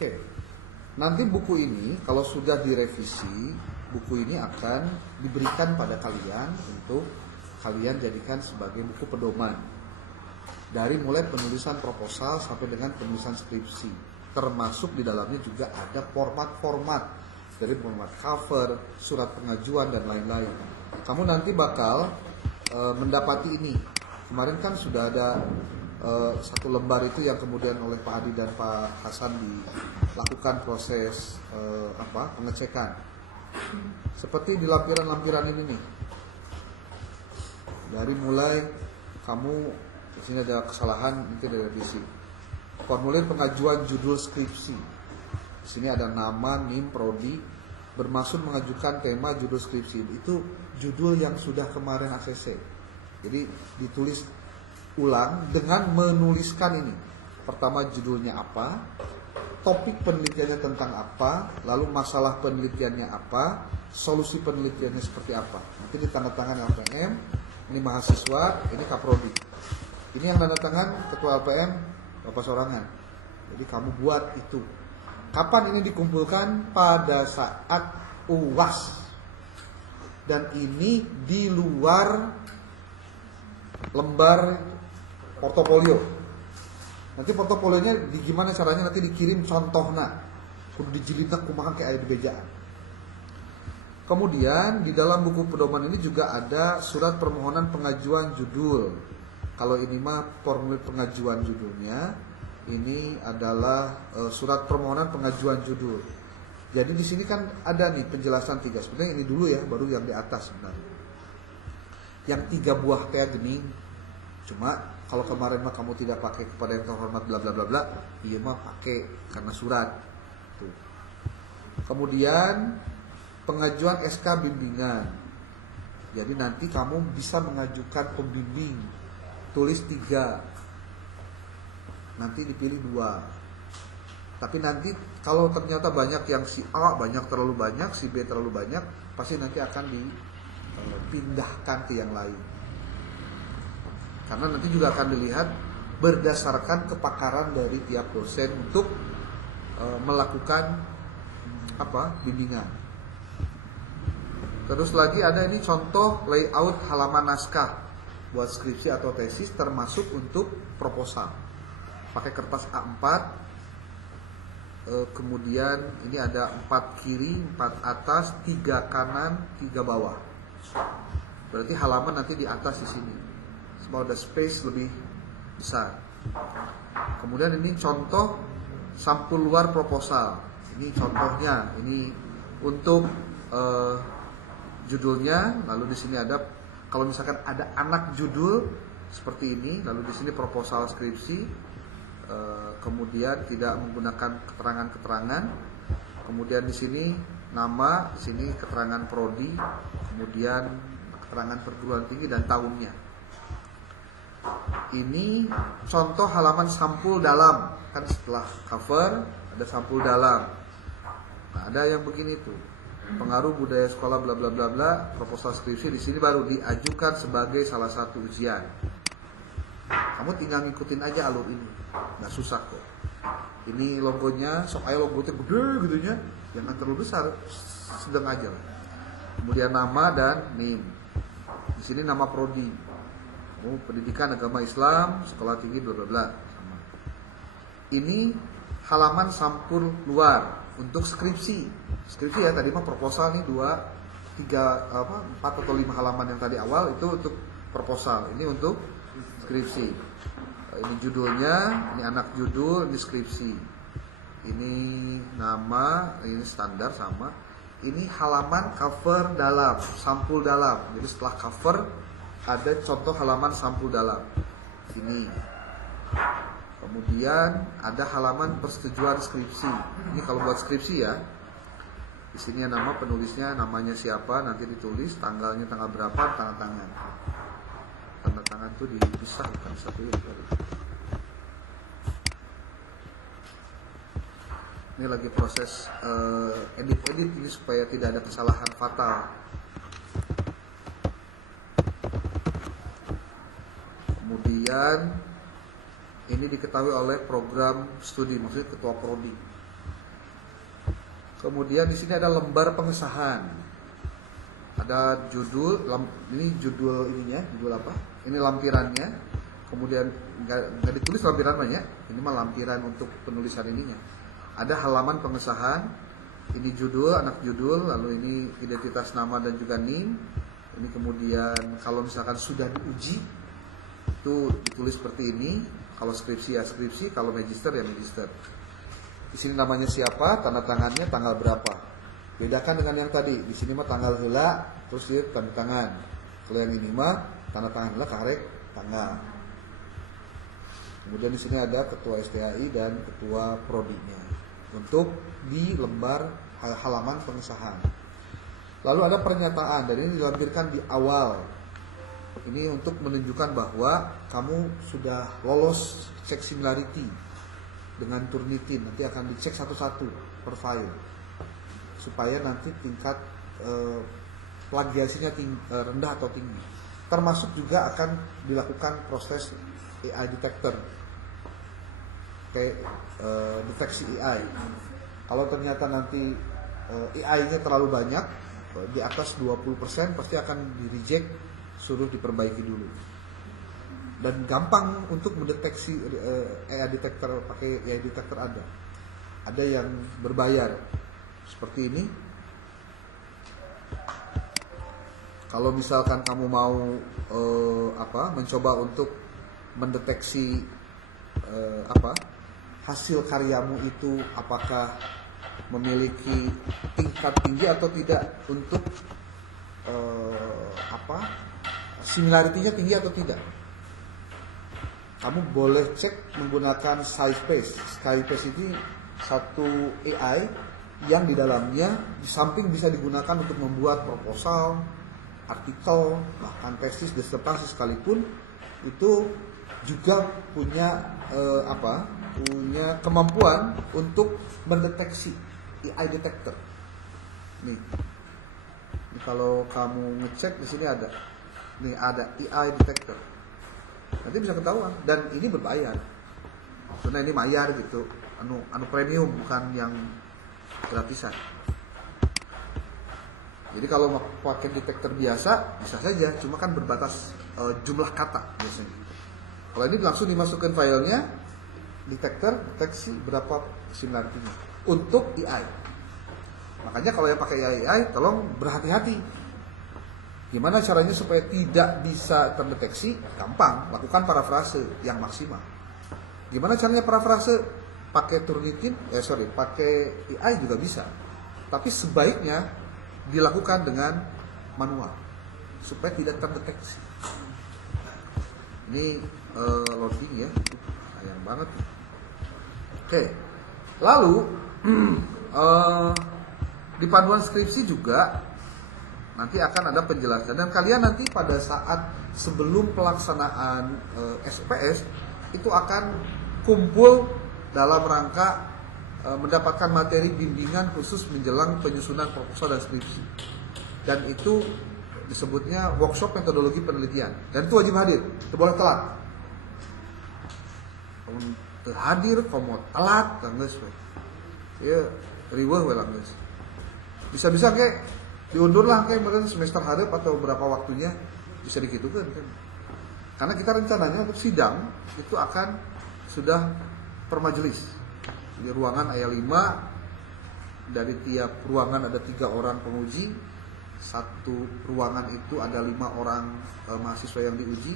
Oke. Nanti buku ini kalau sudah direvisi, buku ini akan diberikan pada kalian untuk kalian jadikan sebagai buku pedoman. Dari mulai penulisan proposal sampai dengan penulisan skripsi. Termasuk di dalamnya juga ada format-format, dari format cover, surat pengajuan dan lain-lain. Kamu nanti bakal mendapati ini. Kemarin kan sudah ada satu lembar itu yang kemudian oleh Pak Hadi dan Pak Hasan dilakukan proses pengecekan. Seperti di lampiran-lampiran ini nih. Dari mulai kamu di sini ada kesalahan, nanti ada revisi. Formulir pengajuan judul skripsi. Di sini ada nama, NIM, prodi, bermaksud mengajukan tema judul skripsi. Itu judul yang sudah kemarin ACC. Jadi ditulis ulang dengan menuliskan ini. Pertama judulnya apa, topik penelitiannya tentang apa, lalu masalah penelitiannya apa, solusi penelitiannya seperti apa. Nanti ditandatangan LPM, ini mahasiswa, ini kaprodi. Ini yang tanda tangan ketua LPM Bapak Sorangan. Jadi kamu buat itu. Kapan ini dikumpulkan? Pada saat UAS. Dan ini di luar lembar portofolio. Nanti portofolionya gimana caranya, nanti dikirim contohnya. Kudu dijilidna kumaha kayak aya di bejaan. Kemudian di dalam buku pedoman ini juga ada surat permohonan pengajuan judul. Kalau ini mah formulir pengajuan judulnya, ini adalah surat permohonan pengajuan judul. Jadi di sini kan ada nih penjelasan 3. Sebenarnya ini dulu ya, baru yang di atas sebenarnya. Yang 3 buah kayak gini. Cuma kalau kemarin mah kamu tidak pakai kepada yang terhormat bla bla bla bla, iya mah pakai karena surat. Tuh. Kemudian pengajuan SK bimbingan. Jadi nanti kamu bisa mengajukan pembimbing. Tulis 3. Nanti dipilih 2. Tapi nanti kalau ternyata banyak yang si A banyak terlalu banyak, si B terlalu banyak, pasti nanti akan dipindahkan ke yang lain. Karena nanti juga akan dilihat berdasarkan kepakaran dari tiap dosen untuk melakukan bimbingan. Terus lagi ada ini contoh layout halaman naskah buat skripsi atau tesis, termasuk untuk proposal. Pakai kertas A4. Kemudian ini ada 4 kiri, 4 atas, 3 kanan, 3 bawah. Berarti halaman nanti di atas di sini. Sebab ada space lebih besar. Kemudian ini contoh sampul luar proposal. Ini contohnya. Ini untuk judulnya. Lalu di sini ada, kalau misalkan ada anak judul seperti ini, lalu di sini proposal skripsi, kemudian tidak menggunakan keterangan-keterangan, kemudian di sini nama, di sini keterangan prodi, kemudian keterangan perguruan tinggi dan tahunnya. Ini contoh halaman sampul dalam, kan setelah cover ada sampul dalam. Nah, ada yang begini tuh. Pengaruh budaya sekolah bla bla bla bla, proposal skripsi, di sini baru diajukan sebagai salah satu ujian. Kamu tinggal ngikutin aja alur ini, nggak susah kok. Ini logonya, sok aja logonya gede gitunya, jangan terlalu besar, sedang aja lah. Kemudian nama dan NIM. Di sini nama prodi. Pendidikan agama Islam, sekolah tinggi bla bla bla. Ini halaman sampul luar untuk skripsi. Skripsi ya, tadi mah proposal nih 4 atau 5 halaman yang tadi awal itu untuk proposal. Ini untuk skripsi. Ini judulnya, ini anak judul, ini skripsi. Ini nama, ini standar sama. Ini halaman cover dalam, sampul dalam. Jadi setelah cover ada contoh halaman sampul dalam. Ini. Kemudian ada halaman persetujuan skripsi. Ini kalau buat skripsi ya. Di sini nama penulisnya, namanya siapa, nanti ditulis tanggalnya tanggal berapa, tanda tangan. Tanda tangan itu dipisah bukan satu ya. Ini lagi proses edit ini supaya tidak ada kesalahan fatal. Kemudian ini diketahui oleh program studi, maksudnya ketua prodi. Kemudian di sini ada lembar pengesahan. Ada judul, ini judul ininya, judul apa? Ini lampirannya. Kemudian nggak ditulis lampiran banyak, ini mah lampiran untuk penulisan ininya. Ada halaman pengesahan, ini judul, anak judul, lalu ini identitas nama dan juga NIM. Ini kemudian kalau misalkan sudah diuji, itu ditulis seperti ini. Kalau skripsi ya skripsi, kalau magister ya magister. Di sini namanya siapa, tanda tangannya tanggal berapa. Bedakan dengan yang tadi, di sini mah tanggal heula, terus dia tanda tangan. Kalau yang ini mah tanda tangan heula karek tanggal. Kemudian di sini ada ketua STAI dan ketua prodinya untuk di lembar halaman pengesahan. Lalu ada pernyataan, dan ini dilampirkan di awal. Ini untuk menunjukkan bahwa kamu sudah lolos cek similarity dengan Turnitin. Nanti akan dicek satu-satu per file supaya nanti tingkat plagiasinya rendah atau tinggi. Termasuk juga akan dilakukan proses AI detector, kayak deteksi AI. Kalau ternyata nanti AI-nya terlalu banyak, di atas 20%, pasti akan di reject, suruh diperbaiki dulu. Dan gampang untuk mendeteksi AI detector, pakai AI detector ada. Ada yang berbayar seperti ini. Kalau misalkan kamu mau mencoba untuk mendeteksi hasil karyamu itu apakah memiliki tingkat tinggi atau tidak, untuk similarity-nya tinggi atau tidak, kamu boleh cek menggunakan SciSpace. SciSpace ini satu AI yang di dalamnya di samping bisa digunakan untuk membuat proposal, artikel, bahkan tesis, disertasi sekalipun, itu juga punya punya kemampuan untuk mendeteksi AI detector. Nih kalau kamu ngecek di sini ada, nih ada AI detector. Nanti bisa ketahuan, dan ini berbayar. Maksudnya ini bayar gitu, anu premium, bukan yang gratisan. Jadi kalau pakai detektor biasa bisa saja, cuma kan berbatas jumlah kata biasanya. Kalau ini langsung dimasukkan filenya, detektor deteksi berapa similarity-nya untuk AI. Makanya kalau yang pakai AI, tolong berhati-hati. Gimana caranya supaya tidak bisa terdeteksi? Gampang, lakukan parafrase yang maksimal. Gimana caranya parafrase? Pakai Turnitin, pakai AI juga bisa. Tapi sebaiknya dilakukan dengan manual supaya tidak terdeteksi. Ini loading ya, sayang banget. Oke, lalu di panduan skripsi juga nanti akan ada penjelasan, dan kalian nanti pada saat sebelum pelaksanaan SPS itu akan kumpul dalam rangka mendapatkan materi bimbingan khusus menjelang penyusunan proposal dan skripsi, dan itu disebutnya workshop metodologi penelitian, dan itu wajib hadir, tidak boleh telat. Kamu hadir, kamu telat, langgeus we. Ya riweuh we langgeus. Bisa-bisa kayak diundur lah kayak meureun semester hareup atau berapa waktunya, bisa digitukan kan. Karena kita rencananya untuk sidang itu akan sudah per majelis. Di ruangan aya 5, dari tiap ruangan ada 3 orang penguji. Satu ruangan itu ada 5 orang mahasiswa yang diuji.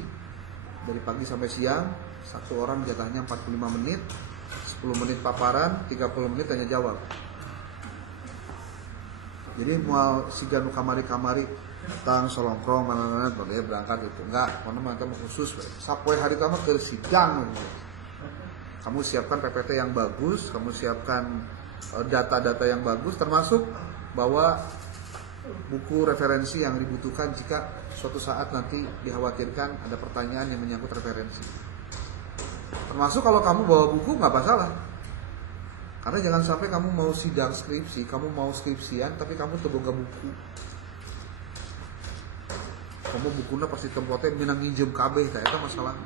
Dari pagi sampai siang, satu orang jatahnya 45 menit, 10 menit paparan, 30 menit tanya jawab. Jadi mau siga nu kamari-kamari datang solongkrong mana-mana dia berangkat itu enggak, mana khusus sapoe hari pertama ke sidang. Kamu siapkan PPT yang bagus, kamu siapkan data-data yang bagus, termasuk bahwa buku referensi yang dibutuhkan jika suatu saat nanti dikhawatirkan ada pertanyaan yang menyangkut referensi. Termasuk kalau kamu bawa buku nggak masalah, karena jangan sampai kamu mau sidang skripsi, kamu mau skripsian tapi kamu terboga buku. Kamu bukunya pasti tempatnya minang nginjem kabeh, itu masalah.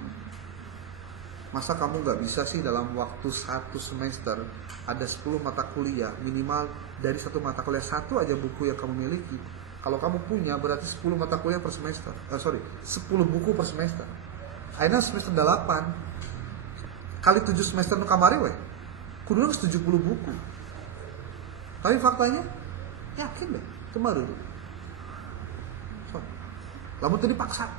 Masa kamu nggak bisa sih dalam waktu 1 semester ada 10 mata kuliah, minimal dari 1 mata kuliah 1 aja buku yang kamu miliki. Kalau kamu punya berarti 10 mata kuliah per semester. 10 buku per semester. Akhirnya semester 8 kali 7 semester nu kamari weh. Kudu 70 buku. Tapi faktanya yakin deh, kemarin. So, lamun teu dipaksa.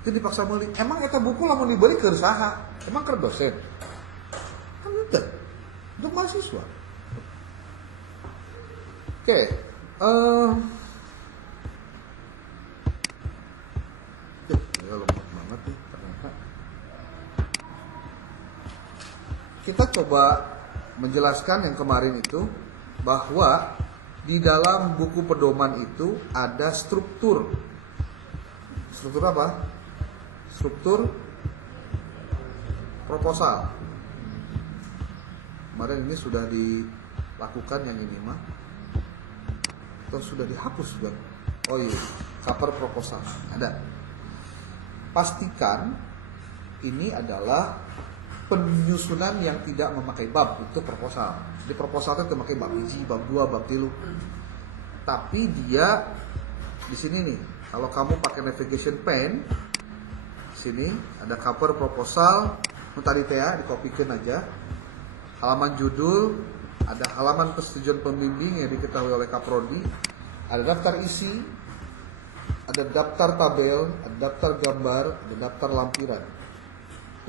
Teu dipaksa meuli. Emang eta buku lamun dibeli keur saha? Emang keur dosen? Kan teu. Untuk mahasiswa. Oke, ya lemot banget nih ternyata. Kita coba menjelaskan yang kemarin itu bahwa di dalam buku pedoman itu ada struktur. Struktur apa? Struktur proposal. Kemarin ini sudah dilakukan yang ini mah. Atau sudah dihapus juga. Oh iya, cover proposal ada. Pastikan ini adalah penyusunan yang tidak memakai bab untuk proposal. Di proposal itu memakai bab 1, bab 2, bab 3. Tapi dia di sini nih, kalau kamu pakai navigation pen, sini ada cover proposal, tadi ya dikopikan aja. Halaman judul, ada halaman persetujuan pembimbing yang diketahui oleh Kaprodi, ada daftar isi, ada daftar tabel, ada daftar gambar, ada daftar lampiran.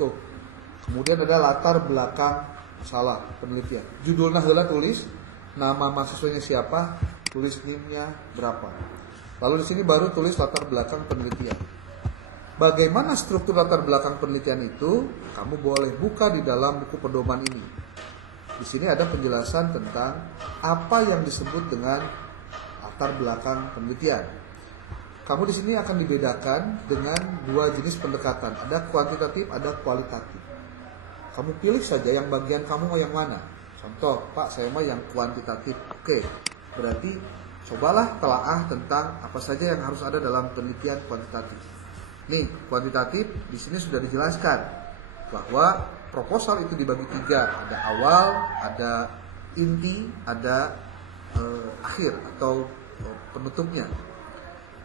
Tuh. Kemudian ada latar belakang masalah penelitian. Judulnya heula tulis, nama mahasiswanya siapa, tulis NIM-nya berapa. Lalu di sini baru tulis latar belakang penelitian. Bagaimana struktur latar belakang penelitian itu? Kamu boleh buka di dalam buku pedoman ini. Di sini ada penjelasan tentang apa yang disebut dengan latar belakang penelitian. Kamu di sini akan dibedakan dengan 2 jenis pendekatan, ada kuantitatif, ada kualitatif. Kamu pilih saja yang bagian kamu mau yang mana. Contoh, Pak, saya mau yang kuantitatif. Oke, berarti cobalah telaah tentang apa saja yang harus ada dalam penelitian kuantitatif. Nih, kuantitatif di sini sudah dijelaskan bahwa proposal itu dibagi 3, ada awal, ada inti, ada akhir atau penutupnya.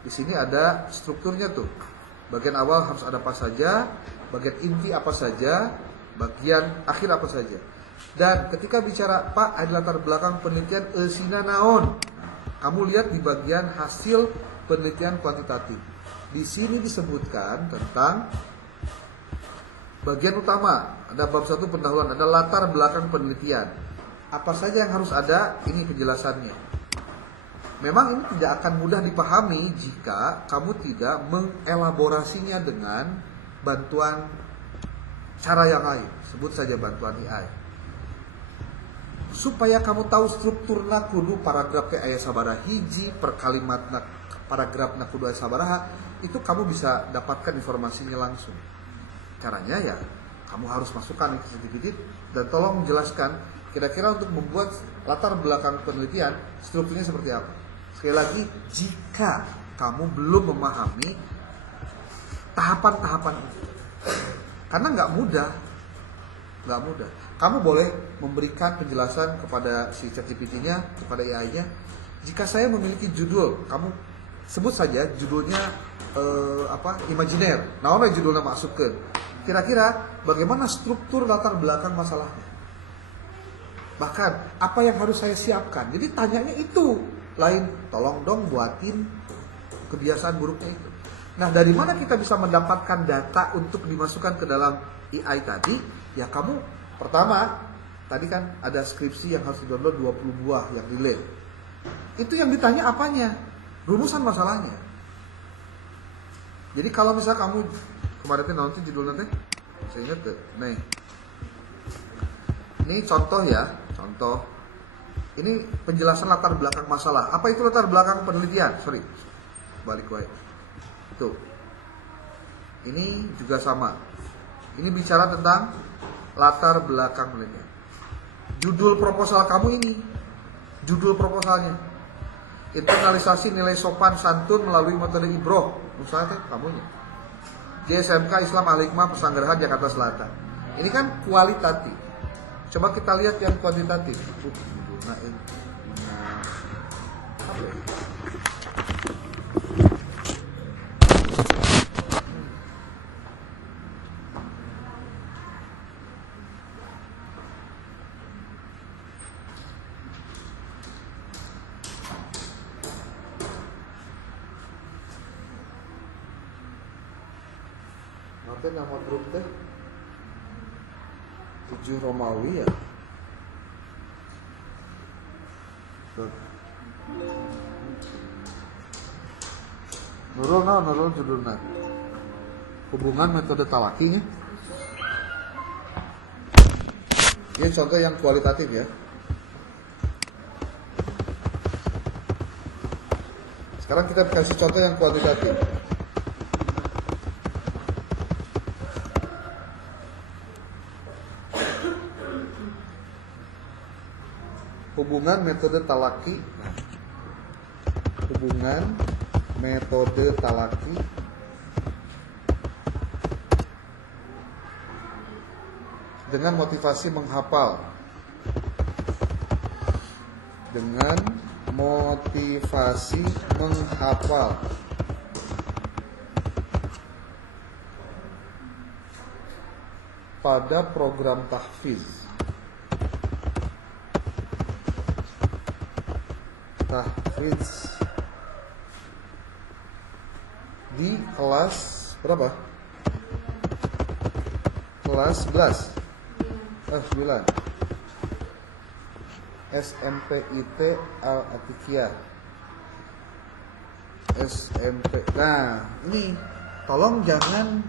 Di sini ada strukturnya tuh. Bagian awal harus ada apa saja, bagian inti apa saja, bagian akhir apa saja. Dan ketika bicara Pak ada latar belakang penelitian eusina naon, kamu lihat di bagian hasil penelitian kuantitatif. Di sini disebutkan tentang bagian utama, ada bab 1 pendahuluan, ada latar belakang penelitian. Apa saja yang harus ada, ini penjelasannya. Memang ini tidak akan mudah dipahami jika kamu tidak mengelaborasinya dengan bantuan cara yang lain. Sebut saja bantuan AI. Supaya kamu tahu strukturna kudu paragraf ke aya sabaraha hiji, per kalimatna paragrafna kudu aya sabaraha, itu kamu bisa dapatkan informasinya langsung. Caranya ya, kamu harus masukkan ke sedikit dan tolong menjelaskan kira-kira untuk membuat latar belakang penelitian strukturnya seperti apa. Sekali lagi, jika kamu belum memahami tahapan-tahapan itu, karena nggak mudah. Kamu boleh memberikan penjelasan kepada si ChatGPT-nya, kepada AI-nya. Jika saya memiliki judul, kamu sebut saja judulnya imajiner. Nah, apa judulnya masukkan? Kira-kira bagaimana struktur latar belakang masalahnya? Bahkan apa yang harus saya siapkan? Jadi tanyanya itu lain, tolong dong buatin kebiasaan buruknya itu. Nah, dari mana kita bisa mendapatkan data untuk dimasukkan ke dalam AI tadi? Ya kamu pertama, tadi kan ada skripsi yang harus di-download 20 buah yang delete. Itu yang ditanya apanya? Rumusan masalahnya. Jadi kalau misalnya kamu kemarin nanti judul nanti, saya ingat tuh, nih. Ini contoh ya, contoh. Ini penjelasan latar belakang masalah. Apa itu latar belakang penelitian? Balik wae. Tuh. Ini juga sama. Ini bicara tentang latar belakang penelitian. Judul proposal kamu ini. Judul proposalnya. Internalisasi nilai sopan santun melalui metode Ibroh. Misalnya kamunya. JSMK Islam Al-Hikmah Pesanggerahan Jakarta Selatan. Ini kan kualitatif. Coba kita lihat yang kuantitatif. Nah, ini. Nah, apa ya? Apa nama grup teh? 7 Romawi ya. Nurul judulnya. Hubungan metode talakinya. Ini contoh yang kualitatif ya. Sekarang kita kasih contoh yang kuantitatif. Hubungan metode talaki. Hubungan metode talaki dengan motivasi menghafal. Dengan motivasi menghafal. Pada program tahfiz. Di kelas berapa? Kelas 11. 9. SMPIT Al-Atikiyah. SMP. Nah, ini tolong jangan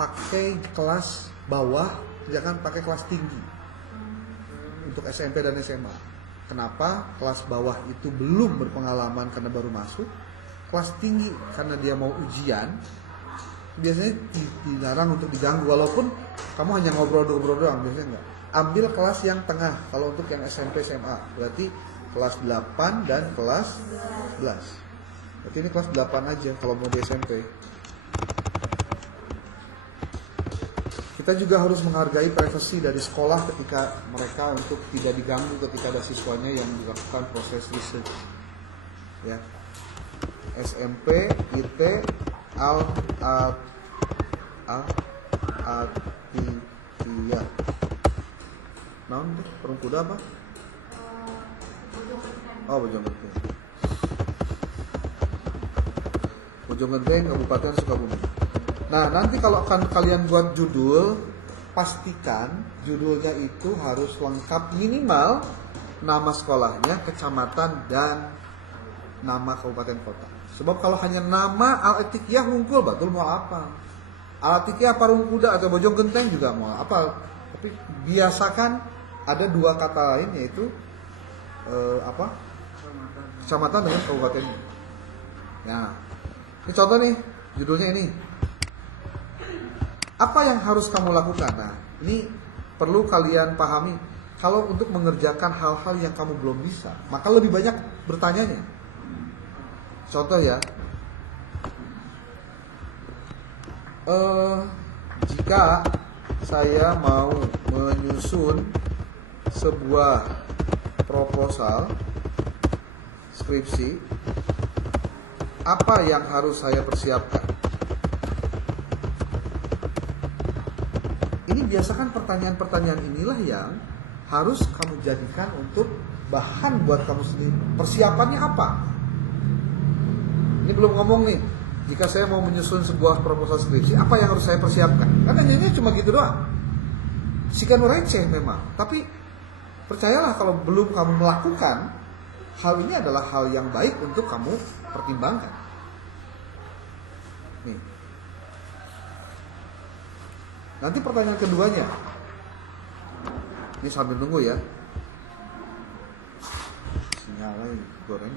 pakai kelas bawah, jangan pakai kelas tinggi. Untuk SMP dan SMA. Kenapa? Kelas bawah itu belum berpengalaman karena baru masuk. Kelas tinggi karena dia mau ujian. Biasanya dilarang untuk diganggu. Walaupun kamu hanya ngobrol doang, biasanya enggak. Ambil kelas yang tengah. Kalau untuk yang SMP, SMA, berarti kelas 8 dan kelas 11. Berarti ini kelas 8 aja kalau mau di SMP. Kita juga harus menghargai privasi dari sekolah ketika mereka untuk tidak diganggu ketika ada siswanya yang dilakukan proses research. Ya. SMP, IT, Al-Atikiyah. Naon deh, Perung Kuda apa? Oh, Bojonggede. Bojonggede, Kabupaten Sukabumi. Nah, nanti kalau akan kalian buat judul, pastikan judulnya itu harus lengkap, minimal nama sekolahnya, kecamatan, dan nama kabupaten kota. Sebab kalau hanya nama Al-Atikiyah ngungkul, betul mau apa? Al-Atikiyah Parung Kuda atau Bojonggenteng juga mau apa? Tapi biasakan ada 2 kata lain, yaitu kecamatan dengan kabupaten. Nah, ini contoh nih, judulnya ini. Apa yang harus kamu lakukan? Nah, ini perlu kalian pahami. Kalau untuk mengerjakan hal-hal yang kamu belum bisa, maka lebih banyak bertanyanya. Contoh ya, jika saya mau menyusun sebuah proposal skripsi, apa yang harus saya persiapkan? Ini biasakan pertanyaan-pertanyaan inilah yang harus kamu jadikan untuk bahan buat kamu sendiri. Persiapannya apa? Ini belum ngomong nih. Jika saya mau menyusun sebuah proposal skripsi, apa yang harus saya persiapkan? Karena nyanyinya cuma gitu doang. Sikan receh memang. Tapi percayalah kalau belum kamu melakukan, hal ini adalah hal yang baik untuk kamu pertimbangkan. Nih. Nanti pertanyaan keduanya. Ini sambil nunggu ya. Sinyalnya goreng.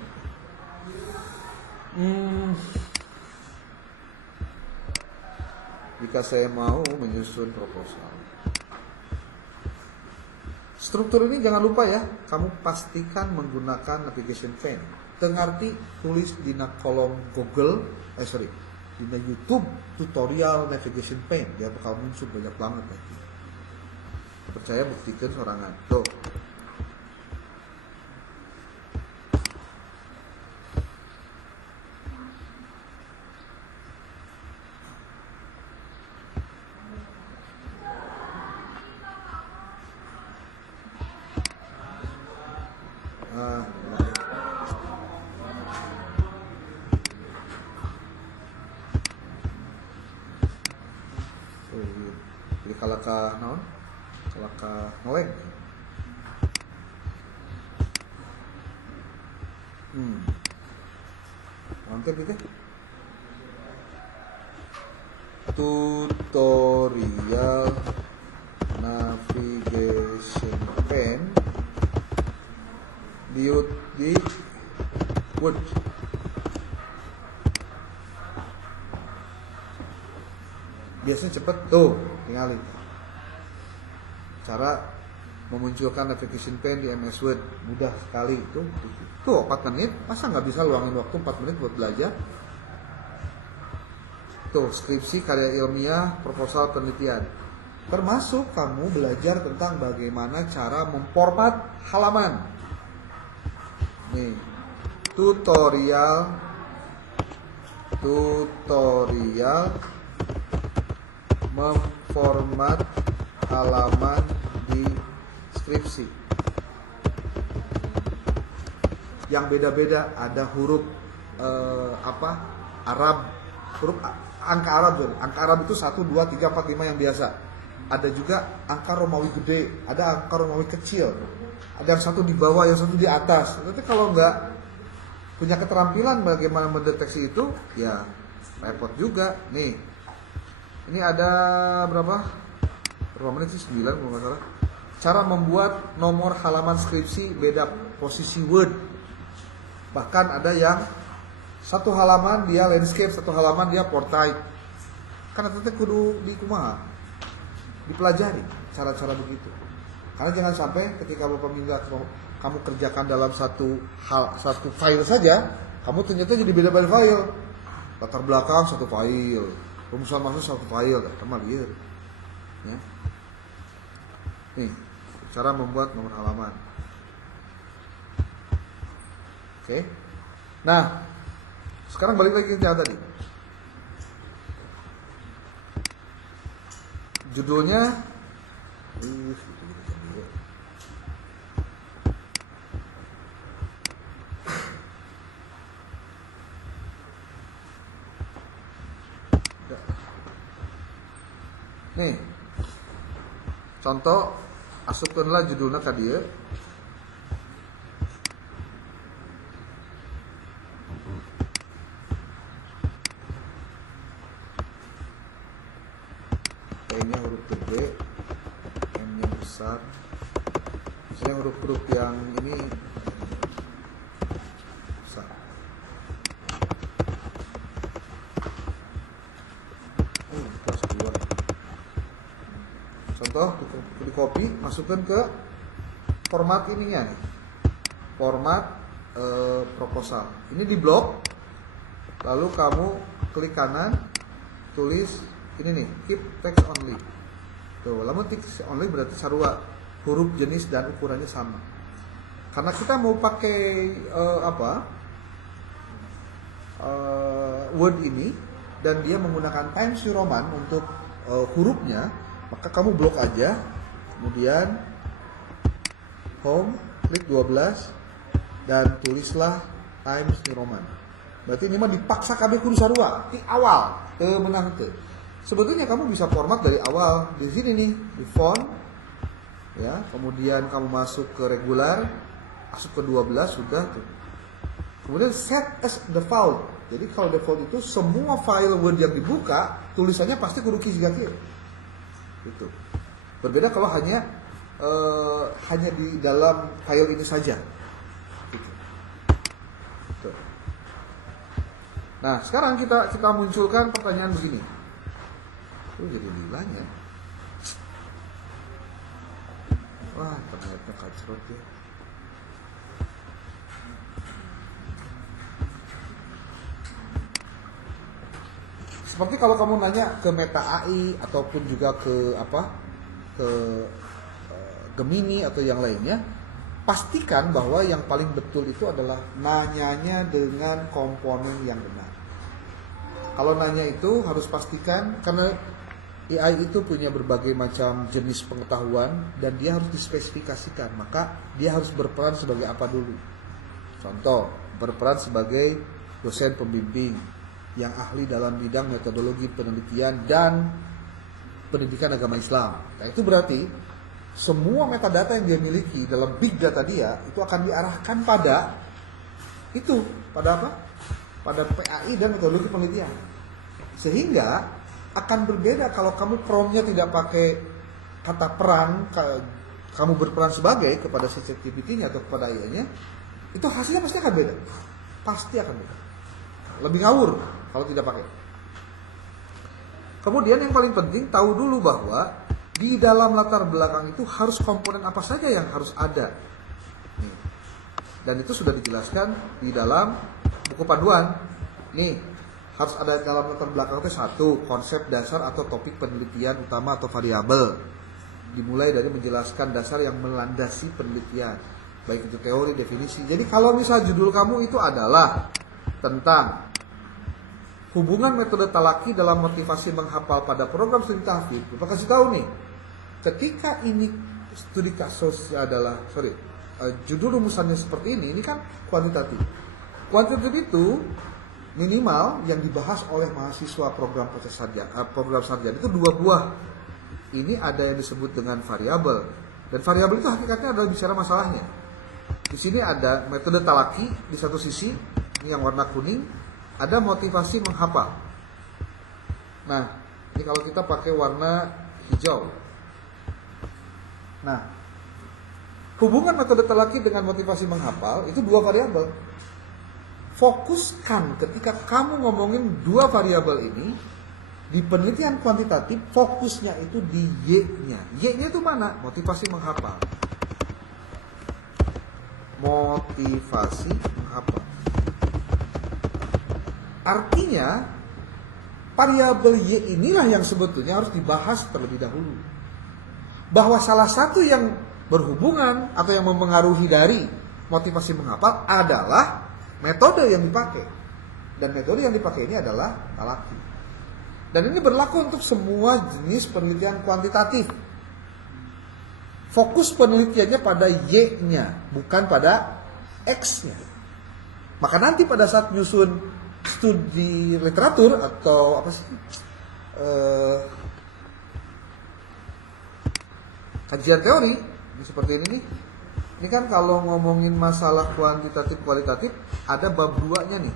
Jika saya mau menyusun proposal, struktur ini jangan lupa ya. Kamu pastikan menggunakan navigation pane. Tengarti tulis di kolom Google, di YouTube tutorial navigation pane dia bakal muncul banyak banget lagi. Percaya buktikan sorangan tuh. Jadi kalaka naon? Kalaka ngelag. Mantap gitu. Tutorial navigation pane di Word. Biasanya cepet tuh, tinggalin. Cara memunculkan navigation pane di MS Word mudah sekali tuh. Tuh 4 menit, masa nggak bisa luangin waktu 4 menit buat belajar? Tuh skripsi, karya ilmiah, proposal penelitian. Termasuk kamu belajar tentang bagaimana cara memformat halaman. Nih, tutorial memformat halaman di skripsi. Yang beda-beda, ada huruf Arab, angka Arab itu 1, 2, 3, 4, 5 yang biasa. Ada juga angka Romawi gede, ada angka Romawi kecil. Ada yang satu di bawah, yang satu di atas. Tapi kalau nggak punya keterampilan bagaimana mendeteksi itu, ya repot juga. Nih, ini ada berapa menit sih? 9 kalau nggak salah. Cara membuat nomor halaman skripsi beda posisi Word. Bahkan ada yang satu halaman dia landscape, satu halaman dia portrait. Karena teteh kudu di kumaha, dipelajari cara-cara begitu. Karena jangan sampai ketika Bapak minta kamu kerjakan dalam satu file saja, kamu ternyata jadi beda-beda file. Latar belakang satu file, rumusan masuk satu file, sama liar. Ya. Nih, cara membuat nomor halaman. Oke. Nah, sekarang balik lagi ke yang tadi. Judulnya nih. Contoh, asupkeunlah judulna ka dieu. P-nya huruf gede, M-nya besar. Misalnya huruf-huruf yang ini besar. Kelas 2. Contoh, di copy, masukkan ke format ininya nih. Format proposal. Ini di blok. Lalu kamu klik kanan, tulis ini nih, keep text only. Tuh, lamun text only berarti sarua huruf, jenis dan ukurannya sama. Karena kita mau pakai Word ini dan dia menggunakan Times New Roman untuk hurufnya, maka kamu blok aja. Kemudian home, klik 12 dan tulislah Times New Roman. Berarti ini mah dipaksa kabeh kudu sarua di awal, teu menang teu. Sebetulnya kamu bisa format dari awal di sini nih, di font, ya. Kemudian kamu masuk ke regular, masuk ke 12 sudah tuh. Kemudian set as default. Jadi kalau default itu semua file Word yang dibuka tulisannya pasti kudu kisiga kieu. Gitu. Berbeda kalau hanya di dalam file ini saja. Gitu. Tuh. Nah, sekarang kita munculkan pertanyaan begini. Jadi lilanya. Wah, ternyata kacrot ya. Seperti kalau kamu nanya ke Meta AI ataupun juga ke ke Gemini atau yang lainnya, pastikan bahwa yang paling betul itu adalah nanyanya dengan komponen yang benar. Kalau nanya itu harus pastikan, karena AI itu punya berbagai macam jenis pengetahuan dan dia harus dispesifikasikan, maka dia harus berperan sebagai apa dulu. Contoh, berperan sebagai dosen pembimbing yang ahli dalam bidang metodologi penelitian dan pendidikan agama Islam. Nah, itu berarti semua metadata yang dia miliki dalam big data dia itu akan diarahkan pada itu, pada apa? Pada PAI dan metodologi penelitian. Sehingga akan berbeda kalau kamu prompt-nya tidak pakai kata peran, kamu berperan sebagai kepada si ChatGPT-nya atau kepada AI-nya, itu hasilnya pasti akan beda. Pasti akan beda. Lebih ngawur kalau tidak pakai. Kemudian yang paling penting, tahu dulu bahwa di dalam latar belakang itu harus komponen apa saja yang harus ada. Dan itu sudah dijelaskan di dalam buku panduan. Nih, harus ada dalam latar belakang itu satu, konsep dasar atau topik penelitian utama atau variabel. Dimulai dari menjelaskan dasar yang melandasi penelitian, baik itu teori, definisi. Jadi kalau misal judul kamu itu adalah tentang hubungan metode talaki dalam motivasi menghafal pada program studi tahfiz, Bapak kasih tahu nih, ketika ini studi kasus adalah judul rumusannya seperti ini kan kuantitatif. Kuantitatif itu minimal yang dibahas oleh mahasiswa program sarjana itu 2 buah. Ini ada yang disebut dengan variabel, dan variabel itu hakikatnya adalah bicara masalahnya. Di sini ada metode talaki di satu sisi, ini yang warna kuning, ada motivasi menghafal. Nah, ini kalau kita pakai warna hijau. Nah, hubungan metode talaki dengan motivasi menghafal itu 2 variabel. Fokuskan ketika kamu ngomongin 2 variabel ini di penelitian kuantitatif, fokusnya itu di Y-nya. Y-nya itu mana? Motivasi menghafal. Motivasi menghafal. Artinya variabel Y inilah yang sebetulnya harus dibahas terlebih dahulu. Bahwa salah satu yang berhubungan atau yang mempengaruhi dari motivasi menghafal adalah metode yang dipakai. Dan metode yang dipakai ini adalah talaki. Dan ini berlaku untuk semua jenis penelitian kuantitatif. Fokus penelitiannya pada Y-nya, bukan pada X-nya. Maka nanti pada saat nyusun studi literatur atau apa sih? Kajian teori seperti ini nih. Ini kan kalau ngomongin masalah kuantitatif kualitatif ada bab 2-nya nih.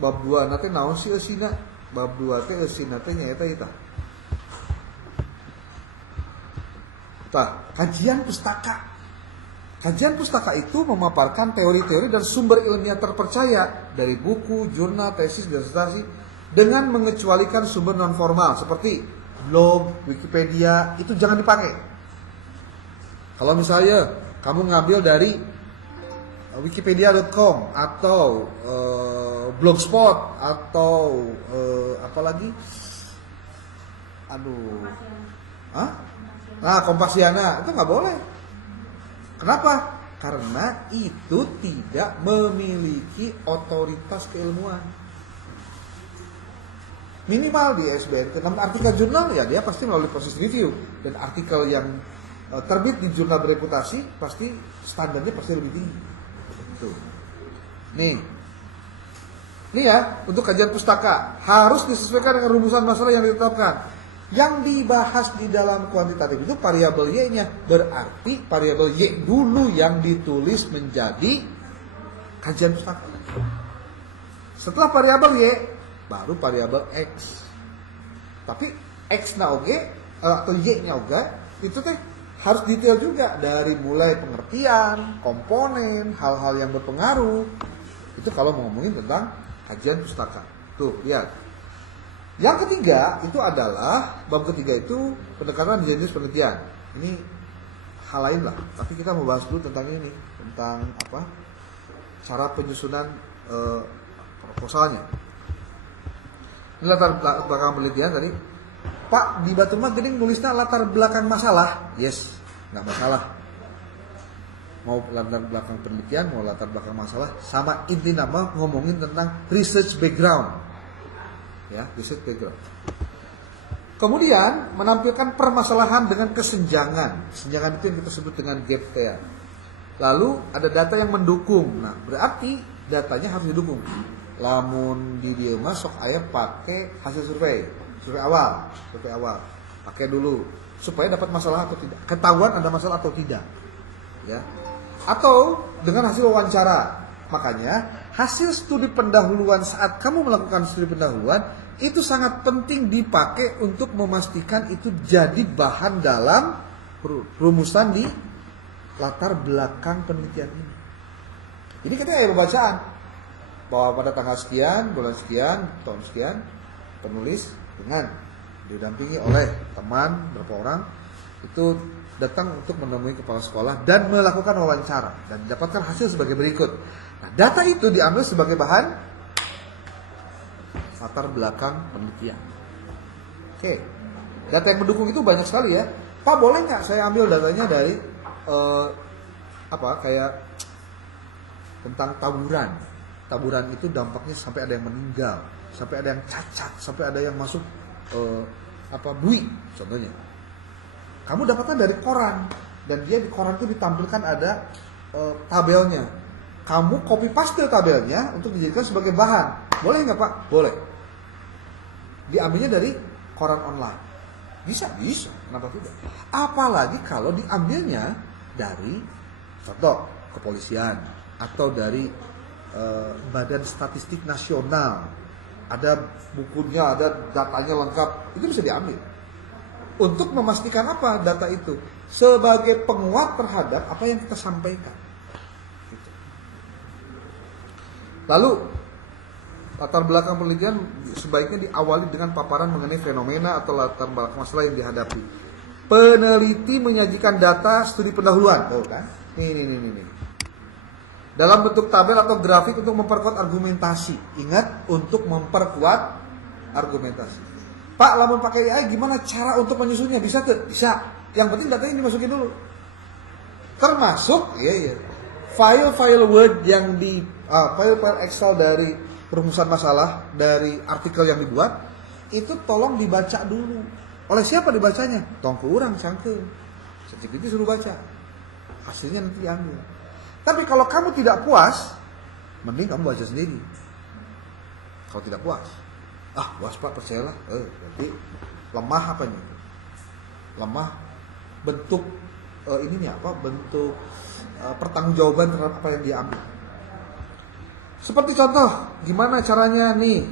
Bab 2 nanti naon sih eusina? Bab 2 teh eusina teh nyaeta eta. Tah, kajian pustaka. Kajian pustaka itu memaparkan teori-teori dan sumber ilmiah terpercaya dari buku, jurnal, tesis, disertasi dengan mengecualikan sumber non formal seperti blog, Wikipedia, itu jangan dipakai. Kalau misalnya kamu ngambil dari wikipedia.com atau blogspot atau apalagi, Kompasiana, itu nggak boleh. Kenapa? Karena itu tidak memiliki otoritas keilmuan. Minimal di ISBN 6 artikel jurnal ya dia pasti melalui proses review, dan artikel yang terbit di jurnal bereputasi pasti standarnya pasti lebih tinggi. Tuh. Nih ya, untuk kajian pustaka harus disesuaikan dengan rumusan masalah yang ditetapkan. Yang dibahas di dalam kuantitatif itu variabel Y-nya, berarti variabel Y dulu yang ditulis menjadi kajian pustaka. Setelah variabel Y, baru variabel X. Tapi X-na oge atau Y-nya oge itu teh harus detail juga, dari mulai pengertian, komponen, hal-hal yang berpengaruh. Itu kalau mau ngomongin tentang kajian pustaka. Tuh, lihat. Yang ketiga itu adalah bab ketiga itu pendekatan jenis penelitian. Ini hal lain lah, tapi kita mau bahas dulu tentang ini, tentang apa? Cara penyusunan proposalnya. Ini latar belakang penelitian tadi. Pak, di Batu Mah Gening nulisnya latar belakang masalah. Yes, nggak masalah. Mau latar belakang penelitian, mau latar belakang masalah, sama inti nama ngomongin tentang research background. Ya, research background. Kemudian menampilkan permasalahan dengan kesenjangan. Kesenjangan itu yang kita sebut dengan gap theory. Lalu ada data yang mendukung. Nah, berarti datanya harus didukung. Lamun di dia masuk aya pakai hasil survei awal, pakai dulu supaya dapat masalah atau tidak, ketahuan ada masalah atau tidak, ya. Atau dengan hasil wawancara. Makanya hasil studi pendahuluan saat kamu melakukan studi pendahuluan itu sangat penting dipakai untuk memastikan itu jadi bahan dalam rumusan di latar belakang penelitian ini. Ini kita ada pembacaan bahwa pada tanggal sekian, bulan sekian, tahun sekian, penulis dengan didampingi oleh teman berapa orang itu datang untuk menemui kepala sekolah dan melakukan wawancara dan dapatkan hasil sebagai berikut. Nah, data itu diambil sebagai bahan latar belakang penelitian. Oke, data yang mendukung itu banyak sekali ya. Pak, boleh nggak saya ambil datanya dari kayak tentang taburan. Taburan itu dampaknya sampai ada yang meninggal, sampai ada yang cacat, sampai ada yang masuk bui contohnya. Kamu dapatkan dari koran dan dia di koran itu ditampilkan ada tabelnya. Kamu copy paste tabelnya untuk dijadikan sebagai bahan. Boleh nggak Pak? Boleh. Diambilnya dari koran online. Bisa. Kenapa tidak? Apalagi kalau diambilnya dari contoh kepolisian atau dari Badan Statistik Nasional, ada bukunya, ada datanya lengkap, itu bisa diambil untuk memastikan apa data itu sebagai penguat terhadap apa yang kita sampaikan. Gitu. Lalu latar belakang penelitian sebaiknya diawali dengan paparan mengenai fenomena atau latar belakang masalah yang dihadapi. Peneliti menyajikan data studi pendahuluan, kan? Nih. Dalam bentuk tabel atau grafik untuk memperkuat argumentasi. Ingat, untuk memperkuat argumentasi. Pak, lamun pakai AI gimana cara untuk menyusunnya? Bisa tuh? Bisa. Yang penting datanya dimasukin dulu. Termasuk file-file Word yang file-file Excel dari perumusan masalah, dari artikel yang dibuat, itu tolong dibaca dulu. Oleh siapa dibacanya? Tong ke urang cangkeun. Sedikit suruh baca. Hasilnya nanti diambil. Tapi kalau kamu tidak puas, mending kamu baca sendiri. Kalau tidak puas, puas Pak, percayalah. Berarti lemah apanya? Lemah bentuk bentuk pertanggungjawaban terhadap apa yang diambil. Seperti contoh, gimana caranya nih?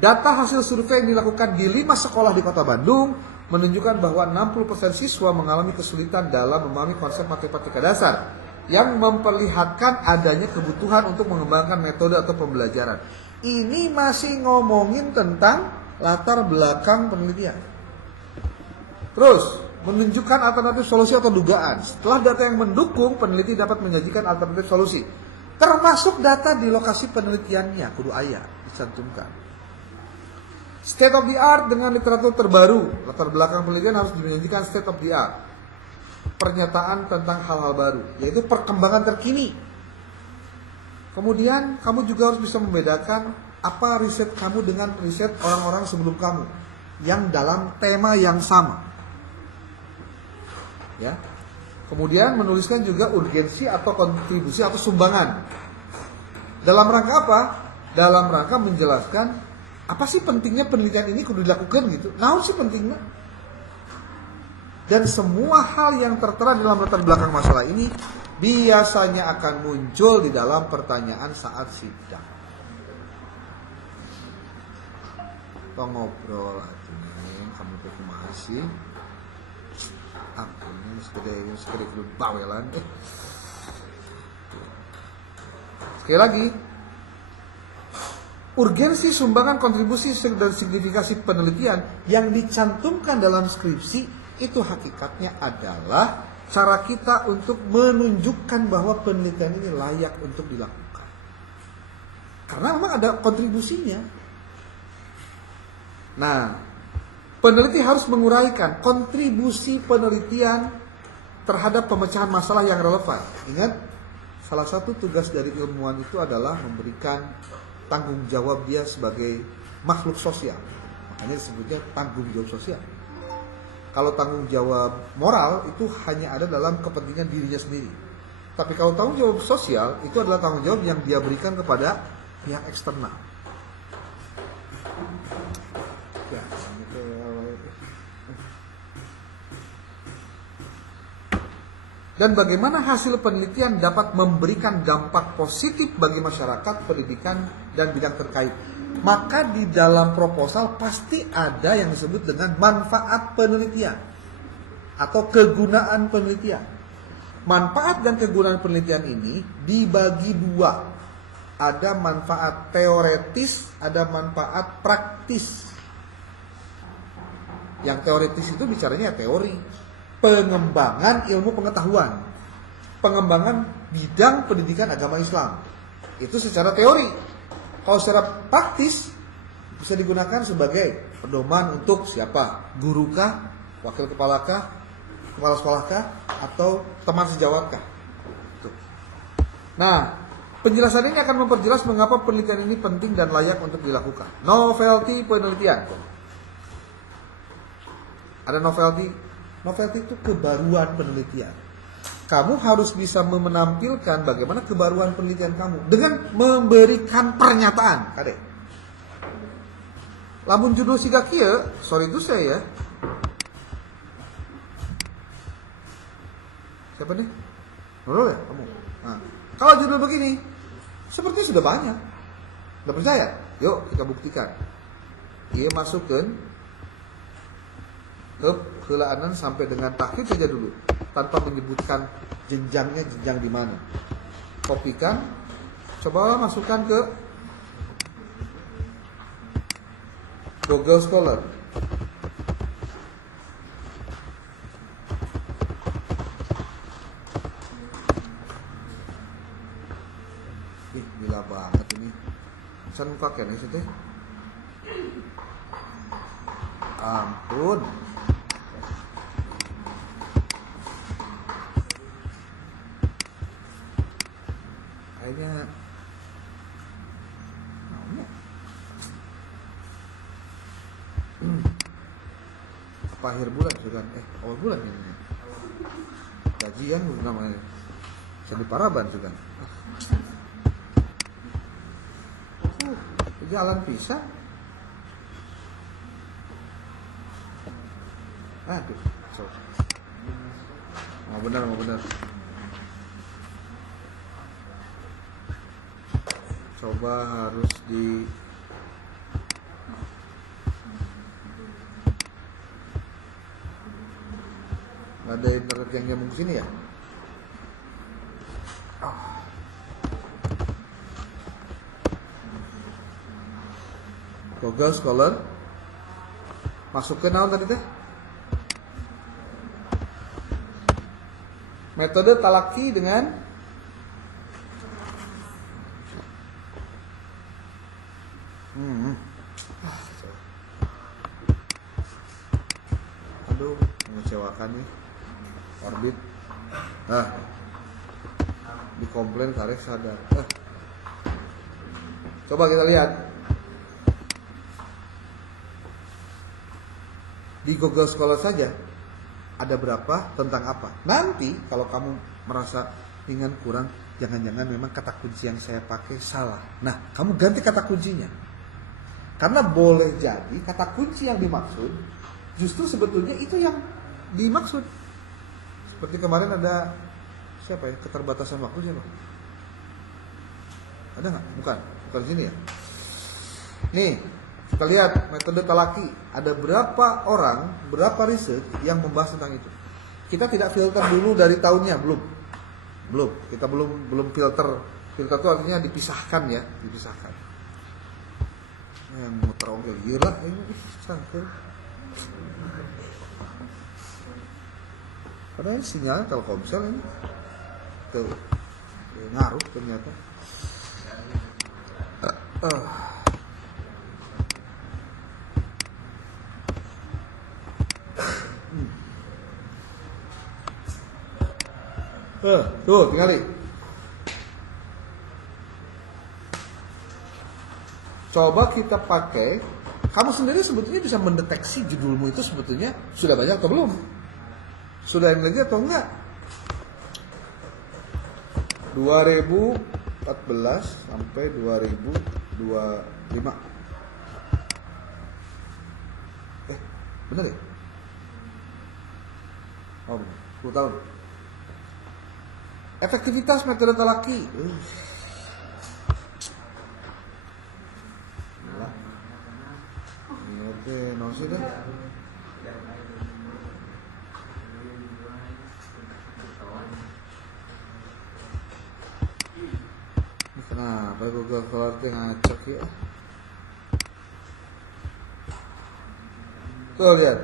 Data hasil survei yang dilakukan di 5 sekolah di Kota Bandung menunjukkan bahwa 60% siswa mengalami kesulitan dalam memahami konsep matematika dasar yang memperlihatkan adanya kebutuhan untuk mengembangkan metode atau pembelajaran. Ini masih ngomongin tentang latar belakang penelitian. Terus, menunjukkan alternatif solusi atau dugaan. Setelah data yang mendukung, peneliti dapat menyajikan alternatif solusi. Termasuk data di lokasi penelitiannya, kudu aya, dicantumkan. State of the art dengan literatur terbaru. Latar belakang penelitian harus menyajikan state of the art. Pernyataan tentang hal-hal baru, yaitu perkembangan terkini. Kemudian kamu juga harus bisa membedakan apa riset kamu dengan riset orang-orang sebelum kamu yang dalam tema yang sama. Ya. Kemudian menuliskan juga urgensi atau kontribusi atau sumbangan. Dalam rangka apa? Dalam rangka menjelaskan apa sih pentingnya penelitian ini kudu dilakukan gitu. Naon sih pentingnya? Dan semua hal yang tertera dalam latar belakang masalah ini biasanya akan muncul di dalam pertanyaan saat sidang. Tong ngobrol atuh kamu teh kumaha sih? Ini segede bawelan. Sekali lagi, urgensi, sumbangan, kontribusi dan signifikasi penelitian yang dicantumkan dalam skripsi itu hakikatnya adalah cara kita untuk menunjukkan bahwa penelitian ini layak untuk dilakukan. Karena memang ada kontribusinya. Nah, peneliti harus menguraikan kontribusi penelitian terhadap pemecahan masalah yang relevan. Ingat, salah satu tugas dari ilmuwan itu adalah memberikan tanggung jawab dia sebagai makhluk sosial. Makanya disebutnya tanggung jawab sosial. Kalau tanggung jawab moral itu hanya ada dalam kepentingan dirinya sendiri. Tapi kalau tanggung jawab sosial itu adalah tanggung jawab yang dia berikan kepada pihak eksternal. Ya, dan bagaimana hasil penelitian dapat memberikan dampak positif bagi masyarakat, pendidikan, dan bidang terkait. Maka di dalam proposal pasti ada yang disebut dengan manfaat penelitian atau kegunaan penelitian. Manfaat dan kegunaan penelitian ini dibagi dua. Ada manfaat teoretis, ada manfaat praktis. Yang teoretis itu bicaranya teori, pengembangan ilmu pengetahuan, pengembangan bidang pendidikan agama Islam. Itu secara teori. Kalau secara praktis bisa digunakan sebagai pedoman untuk siapa? Gurukah, wakil kepalakah, kepala sekolahkah, atau teman sejawatkah? Nah, penjelasan ini akan memperjelas mengapa penelitian ini penting dan layak untuk dilakukan. Novelty penelitian. Ada novelty. Novelty itu kebaruan penelitian. Kamu harus bisa menampilkan bagaimana kebaruan penelitian kamu dengan memberikan pernyataan. Kadek. Lamun judul siga kieu, sorry itu saya ya. Siapa nih? Nurul ya kamu. Nah, kalau judul begini, seperti sudah banyak. Udah percaya? Yuk kita buktikan. Dia masukkan ke kelaanan sampai dengan takhid saja dulu, tanpa menyebutkan jenjangnya, jenjang di mana. Kopikan, coba masukkan ke Google Scholar. Ih, gila banget ini. San muka kene sih teh. Ampun. Kayaknya apa akhir bulan juga awal bulan ini gajian namanya jadi paraban juga jalan pisah aduh mau benar coba harus di nggak ada internet yang nyambung ke sini ya. Google Scholar masuk ke naon tadi teh metode talaki dengan aduh mengecewakan nih Orbit dikomplain karek sadar coba kita lihat di Google Scholar saja ada berapa tentang apa. Nanti kalau kamu merasa ringan kurang, jangan-jangan memang kata kunci yang saya pakai salah. Nah, kamu ganti kata kuncinya. Karena boleh jadi kata kunci yang dimaksud justru sebetulnya itu yang dimaksud. Seperti kemarin ada siapa ya, keterbatasan waktu siapa? Ada nggak? Bukan di sini ya. Nih, kita lihat metode talaki. Ada berapa orang, berapa riset yang membahas tentang itu. Kita tidak filter dulu dari tahunnya, belum. Kita belum filter. Filter itu artinya dipisahkan ya, dipisahkan. Yang muter oke gila ini cangkel. Padahal sinyal Telkomsel ini tuh ngaruh ternyata. Tuh, tinggali. Coba kita pakai, kamu sendiri sebetulnya bisa mendeteksi judulmu itu sebetulnya sudah banyak atau belum? Sudah yang lagi atau enggak? 2014 sampai 2025. Bener ya? Oh, 10 tahun. Efektivitas metode talaki. Oke, nosi deh. Kenapa Google Scholar ngacak ya? Tuh lihat.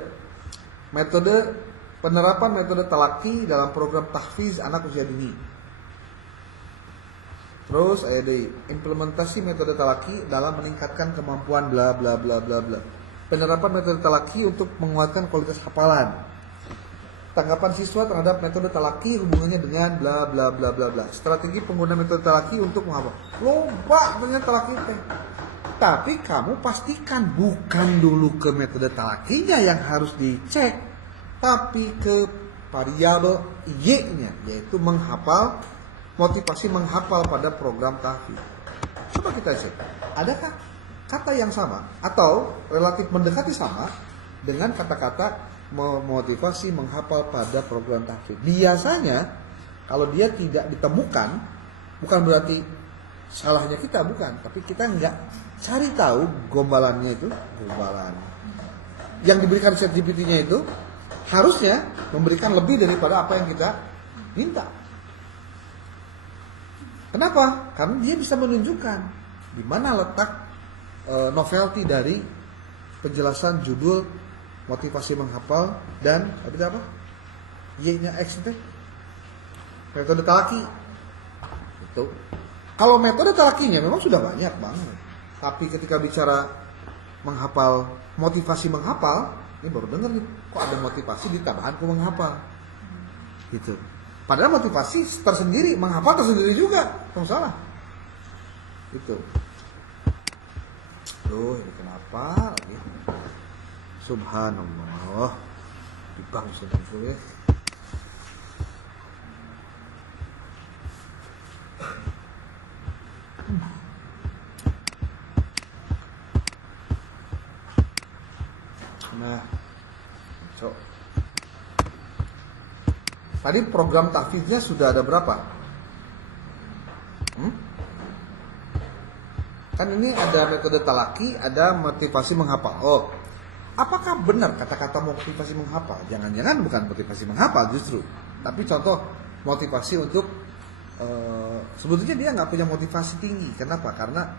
Penerapan metode talaki dalam program tahfiz anak usia dini. Terus ada implementasi metode talaki dalam meningkatkan kemampuan bla bla bla bla bla. Penerapan metode talaki untuk menguatkan kualitas hafalan. Tanggapan siswa terhadap metode talaki hubungannya dengan bla bla bla bla bla. Strategi penggunaan metode talaki untuk menghafal. Lomba ternyata talaki teh. Tapi kamu pastikan bukan dulu ke metode talakinya yang harus dicek, tapi ke variabel Y-nya, yaitu menghafal, motivasi menghafal pada program tahfiz. Coba kita cek, adakah kata yang sama atau relatif mendekati sama dengan kata-kata memotivasi menghafal pada program tahfiz. Biasanya kalau dia tidak ditemukan, bukan berarti salahnya kita, bukan, tapi kita nggak cari tahu gombalannya itu, gombalan yang diberikan ChatGPT-nya itu harusnya memberikan lebih daripada apa yang kita minta. Kenapa? Karena dia bisa menunjukkan di mana letak novelty dari penjelasan judul, motivasi menghafal, dan apa? Y-nya X itu metode talaki. Itu. Kalau metode talakinya memang sudah banyak banget. Tapi ketika bicara menghafal, motivasi menghafal, ini baru dengar nih, kok ada motivasi ditambahanku menghafal. Gitu. Padahal motivasi tersendiri, menghafal tersendiri juga, không salah. Itu. Tuh, ini kenapa lagi? Subhanallah. Di bank sedang ya. Nah, so. Tadi program tahfiznya sudah ada berapa? Kan ini ada metode talaki, ada motivasi menghafal. Oh, apakah benar kata-kata motivasi menghafal? Jangan-jangan bukan motivasi menghafal justru, tapi contoh motivasi untuk sebetulnya dia nggak punya motivasi tinggi. Kenapa? Karena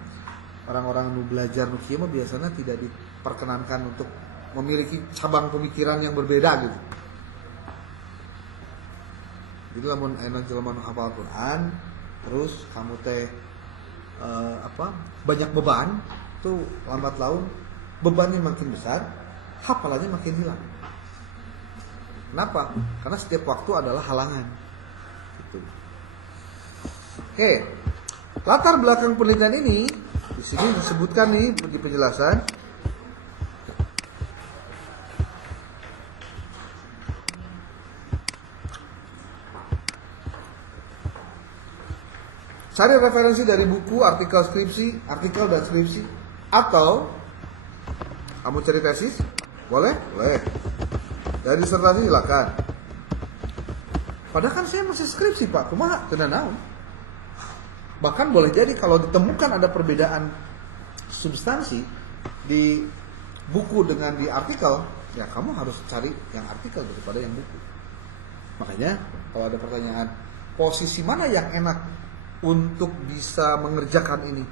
orang-orang nu belajar nukia biasanya tidak diperkenankan untuk memiliki cabang pemikiran yang berbeda gitu. Jadi lamun enak jelema nu hafal Quran, terus kamu teh banyak beban, tuh lambat laun bebannya makin besar, hafalannya makin hilang. Kenapa? Karena setiap waktu adalah halangan. Gitu. Oke, latar belakang penelitian ini di sini disebutkan nih di penjelasan. Cari referensi dari buku, artikel dan skripsi, atau kamu cari tesis, boleh? Boleh. Dari disertasi silakan. Padahal kan saya masih skripsi Pak, kumaha teu naon. Bahkan boleh jadi kalau ditemukan ada perbedaan substansi di buku dengan di artikel, ya kamu harus cari yang artikel daripada yang buku. Makanya kalau ada pertanyaan, posisi mana yang enak untuk bisa mengerjakan ini,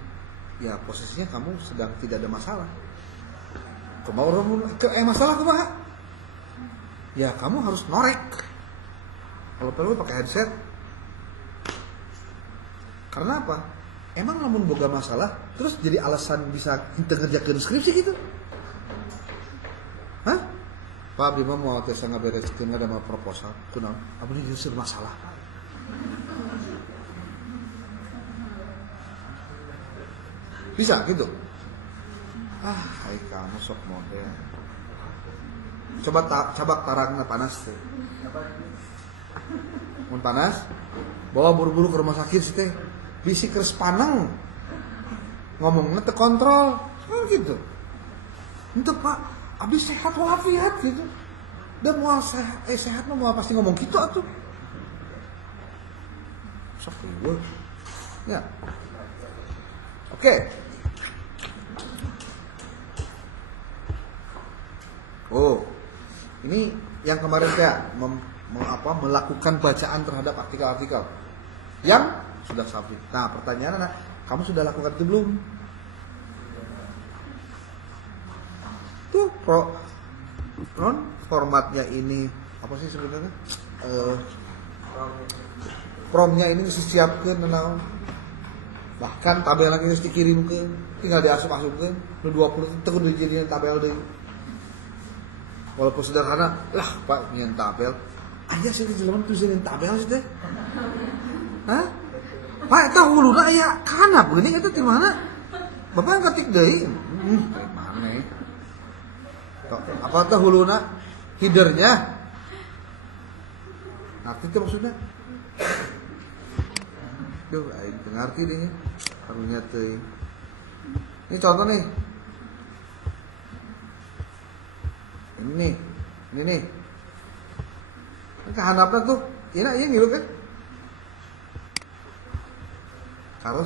ya posisinya kamu sedang tidak ada masalah. Masalah kumaha? Ya kamu harus norek. Kalau perlu pakai headset. Karena apa? Emang lamun boga masalah, terus jadi alasan bisa kita ngerjakan skripsi gitu? Hah? Pak Bima mau tes ngabereskeun ada proposal, kunaon? Abdi justru masalah. Bisa gitu. Hai kamu sok model. Coba cabak tarangna panas teh. Mun panas, bawa buru-buru ke rumah sakit sih teh. Bisi keres paneng. Ngomongnya terkontrol. Gitu. Itu Pak, abis sehat walafiat gitu. Dan mau sehat mau pasti ngomong gitu atuh. Sok gue. Ya. Oke. Oh, ini yang kemarin saya melakukan bacaan terhadap artikel-artikel yang sudah submit. Nah, pertanyaan kamu sudah lakukan itu belum? Tuh, formatnya ini apa sih sebenarnya? Promnya ini disiapkan, bahkan tabel lagi harus dikirimkan, tinggal diasup-asupkan. 20 itu dijadikan tabel deh. Walaupun sederhana, lah Pak nyen tabel. Aya sih jelema tulisan tabel sih teh. Hah? Pak eta huluna aya kana geuning eta di mana? Bapak ketik deui. Kayak mana? Apa teh huluna? Headernya. Arti itu maksudnya? Duh, aing teu ngarti deh. Karunya teh. Ini contoh nih. Ini nih. Kehandapnya tuh, iya ngilu kan? Kalau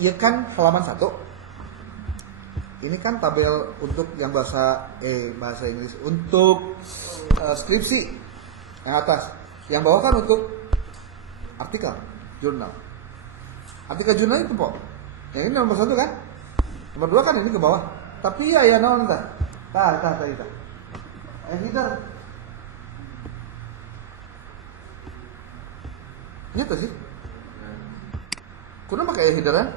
iya kan halaman 1. Ini kan tabel untuk yang bahasa Inggris untuk skripsi yang atas. Yang bawah kan untuk artikel jurnal. Artikel jurnal itu Pak. Yang ini nomor 1 kan? Nomor 2 kan ini ke bawah. Tapi ya naon tah. Tah. Header. Nyata sih. Kuna pakai headeran?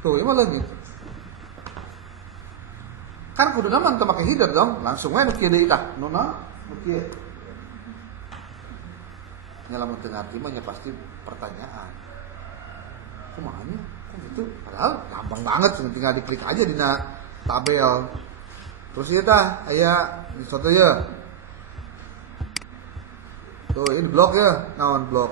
Tuh, ini malah gitu. Kan kudu naman teu pakai header dong, langsung we nu kieu deui tah. Nu kieu. Nya lamun teu ngarti mah nya pasti pertanyaan. Kumaha nya? Itu padahal gampang banget, tinggal diklik aja di tabel. Terus ieu tah aya contoh ya. Tuh, ini blok ya, naon blok.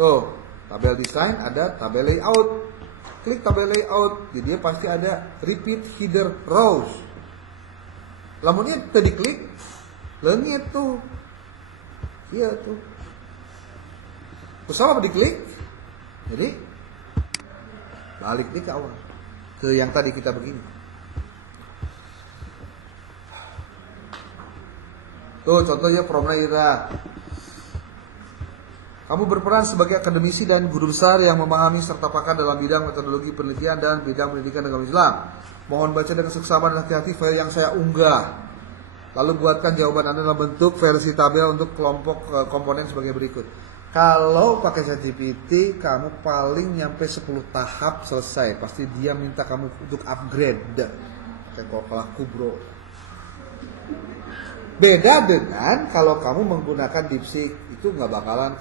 Tuh, tabel desain ada tabel layout. Klik tabel layout, jadi dia pasti ada repeat header rows. Lamunnya teu diklik, leungit tuh. Iya tuh. Terus apa diklik? Jadi balik nih ke awal, ke yang tadi kita begini. Tuh contohnya promna ira. Kamu berperan sebagai akademisi dan guru besar yang memahami serta pakar dalam bidang metodologi penelitian dan bidang pendidikan agama Islam. Mohon baca dengan seksama dan hati-hati file yang saya unggah. Lalu buatkan jawaban Anda dalam bentuk versi tabel untuk kelompok komponen sebagai berikut. Kalau pakai ChatGPT, kamu paling nyampe 10 tahap selesai. Pasti dia minta kamu untuk upgrade. Kayak kalau kubro. Beda dengan kalau kamu menggunakan DeepSeek, itu nggak bakalan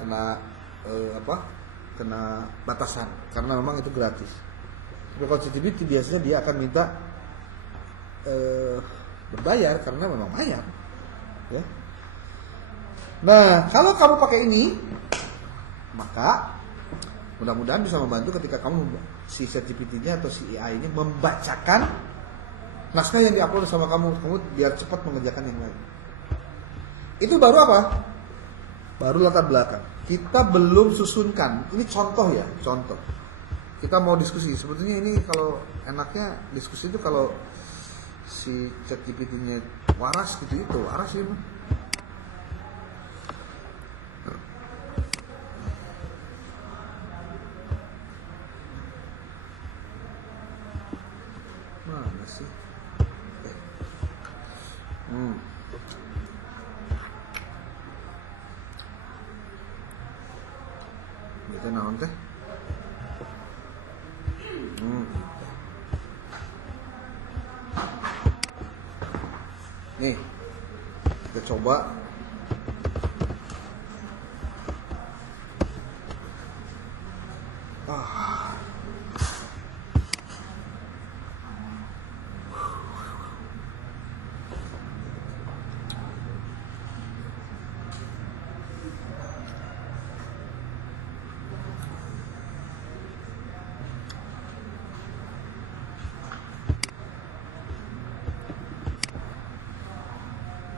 kena batasan karena memang itu gratis. Tapi kalau ChatGPT biasanya dia akan minta berbayar karena memang bayar. Ya. Nah, kalau kamu pakai ini, maka mudah-mudahan bisa membantu ketika kamu si ChatGPT-nya atau si AI-nya membacakan naskah yang diupload sama kamu biar cepat mengerjakan yang lain. Itu baru apa? Baru latar belakang. Kita belum susunkan. Ini contoh ya, contoh. Kita mau diskusi. Sebetulnya ini kalau enaknya diskusi itu kalau si ChatGPT-nya waras gitu itu waras ya. Mana sih? Itu naon teh? Nih, kita coba Ah.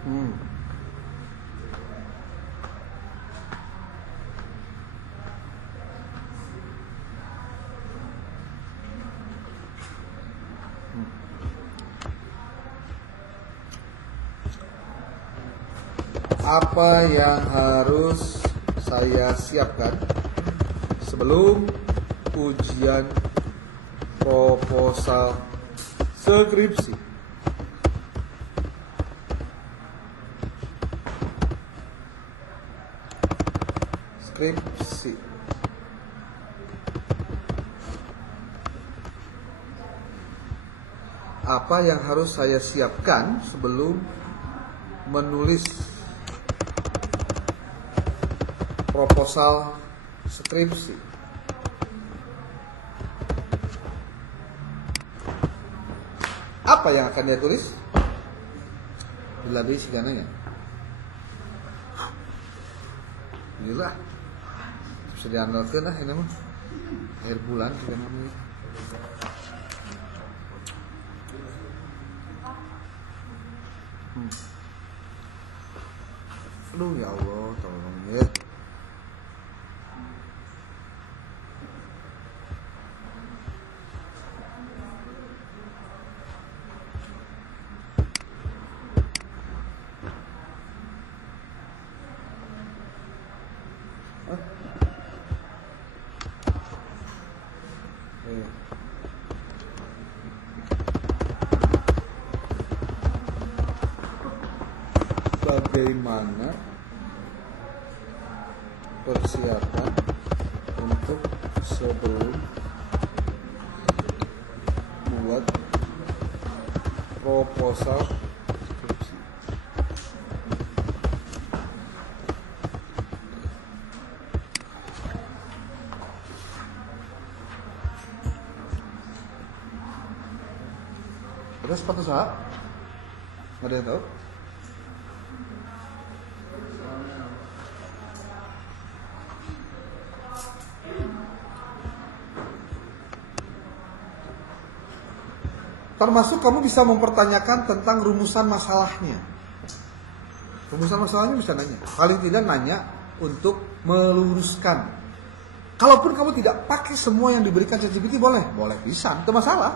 Hmm. Apa yang harus saya siapkan sebelum ujian proposal skripsi? Skripsi. Apa yang harus saya siapkan sebelum menulis proposal skripsi? Apa yang akan dia tulis? Bila dia sigananya. Inilah bisa diandalkan lah ini mah. Akhir bulan juga namanya. Aduh ya Allah, tolong ya. Bagaimana persiapan untuk sebelum buat proposal skripsi? Ada sepatu sahab? Nggak ada yang tahu? Termasuk kamu bisa mempertanyakan tentang rumusan masalahnya. Rumusan masalahnya bisa nanya. Paling tidak nanya untuk meluruskan. Kalaupun kamu tidak pakai semua yang diberikan ChatGPT boleh bisa, itu masalah.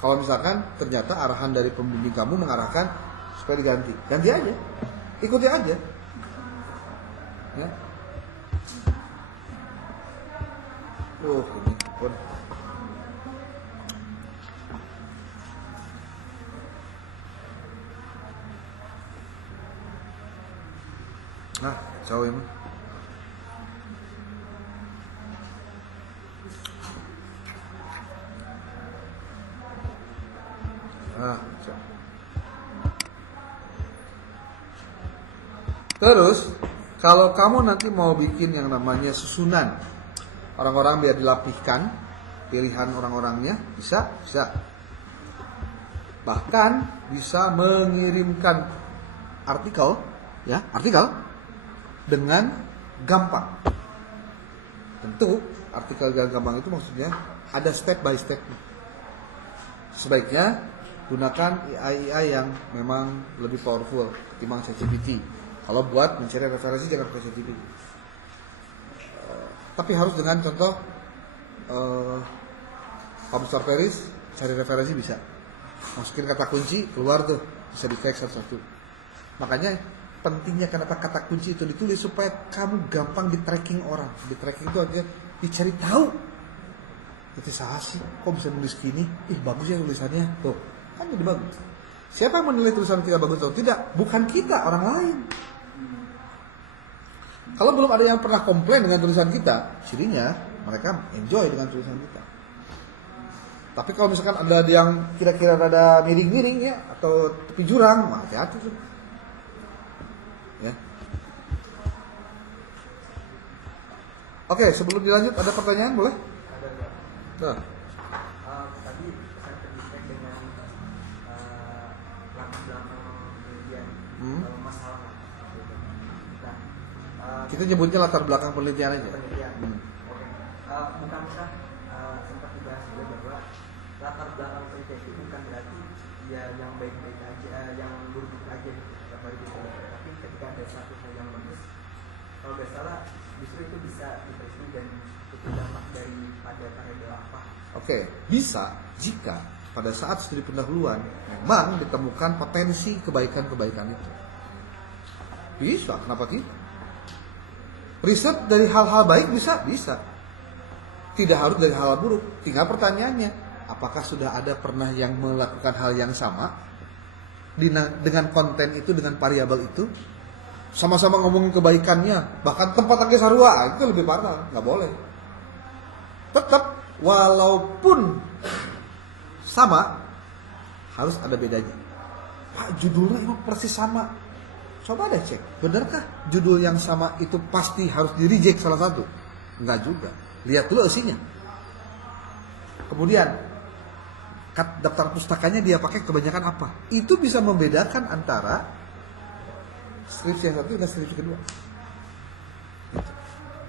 Kalau misalkan ternyata arahan dari pembimbing kamu mengarahkan supaya diganti, ganti aja, ikuti aja. Ya. Ini pun. Nah, jauh emang. Terus, kalau kamu nanti mau bikin yang namanya susunan orang-orang biar dilapihkan pilihan orang-orangnya, bisa. Bahkan bisa mengirimkan artikel dengan gampang. Tentu artikel gampang itu maksudnya ada step by step. Sebaiknya gunakan AI yang memang lebih powerful ketimbang ChatGPT. Kalau buat mencari referensi jangan pakai ChatGPT. Tapi harus dengan contoh Komputer Paris, cari referensi bisa. Masukin kata kunci, keluar tuh, bisa di tag satu-satu. Makanya pentingnya kenapa kata kunci itu ditulis supaya kamu gampang di tracking orang. Di tracking itu artinya dicari tahu. Itu salah sih, kok bisa nulis gini? Bagus ya tulisannya. Tuh, kan jadi bagus. Siapa yang menilai tulisan kita bagus atau tidak? Bukan kita, orang lain. Kalau belum ada yang pernah komplain dengan tulisan kita, cirinya mereka enjoy dengan tulisan kita. Tapi kalau misalkan ada yang kira-kira ada miring-miring ya, atau tepi jurang, hati-hati tuh. Ya. Oke, sebelum dilanjut ada pertanyaan boleh? Ada nggak? Nah, Tadi saya terkait dengan latar belakang penelitian masalah. Nah, kita nyebutnya latar belakang penelitian aja. penelitian. Oke. Bukankah sempat dibahas juga bahwa latar belakang penelitian itu bukan berarti ya yang baik-baik aja, yang buruk aja gitu. Tapi ketika ada satu hal yang bagus, kalau nggak salah justru itu bisa diprediksi dan itu dampak daripada variabel apa? Oke, bisa jika pada saat studi pendahuluan memang ditemukan potensi kebaikan-kebaikan itu. Bisa, kenapa tidak? Riset dari hal-hal baik bisa. Tidak harus dari hal buruk. Tinggal pertanyaannya, apakah sudah ada pernah yang melakukan hal yang sama dengan konten itu, dengan variabel itu? Sama-sama ngomongin kebaikannya, bahkan tempat lagi sarua, itu lebih parah, nggak boleh. Tetap, walaupun sama, harus ada bedanya. Pak, judulnya emang persis sama. Coba deh cek, benarkah judul yang sama itu pasti harus di-reject salah satu? Enggak juga. Lihat dulu isinya. Kemudian, daftar pustakanya dia pakai kebanyakan apa? Itu bisa membedakan antara skripsi yang satu dan skripsi kedua.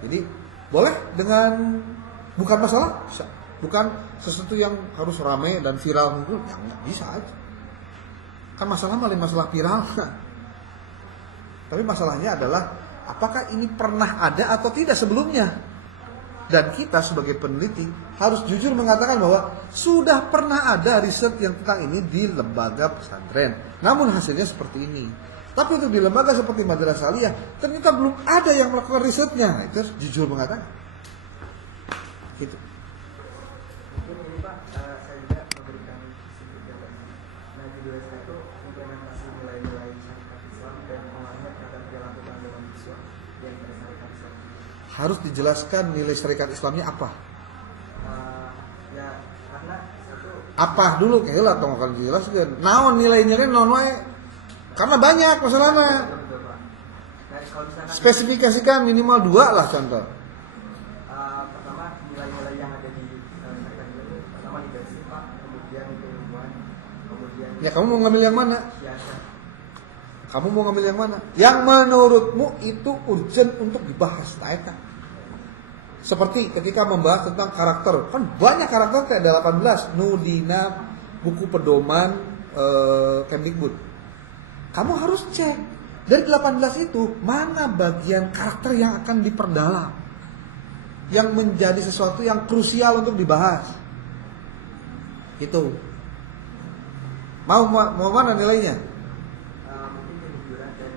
Jadi, boleh dengan bukan masalah, bisa. Bukan sesuatu yang harus rame dan viral, yang bisa aja. Kan masalah malah masalah viral. Tapi masalahnya adalah apakah ini pernah ada atau tidak sebelumnya. Dan kita sebagai peneliti harus jujur mengatakan bahwa sudah pernah ada riset yang tentang ini di lembaga pesantren. Namun hasilnya seperti ini. Tapi untuk di lembaga seperti Madrasah Aliyah ternyata belum ada yang melakukan risetnya. Itu harus jujur mengatakan. Gitu. Mungkin ini Pak, saya juga memberikan sedikit jawaban. Nah, judul saya itu implementasi nilai-nilai syariat Islam dan pengalaman terhadap perilaku agama Islam yang syariat Islam. Harus dijelaskan nilai syariat Islamnya apa? Ya, karena satu Apa dulu kayaknya atau akan dijelaskan. Naon nilai-nilai non wae. Karena banyak masalahnya. betul Pak. Nah, kalau misalkan Spesifikasikan minimal 2 lah contoh. pertama nilai-nilai yang ada di syariat itu pertama leadership Pak, kemudian keilmuan, kemudian Ya kamu mau ngambil yang mana? biasa. Kamu mau ngambil yang mana? Yang menurutmu itu urgent untuk dibahas, tak? Seperti ketika membahas tentang karakter, kan banyak karakter kayak ada 18 Nudina buku pedoman Kemdikbud. Kamu harus cek dari 18 itu mana bagian karakter yang akan diperdalam, yang menjadi sesuatu yang krusial untuk dibahas. Itu. Mau mana nilainya? Mungkin kejujuran dan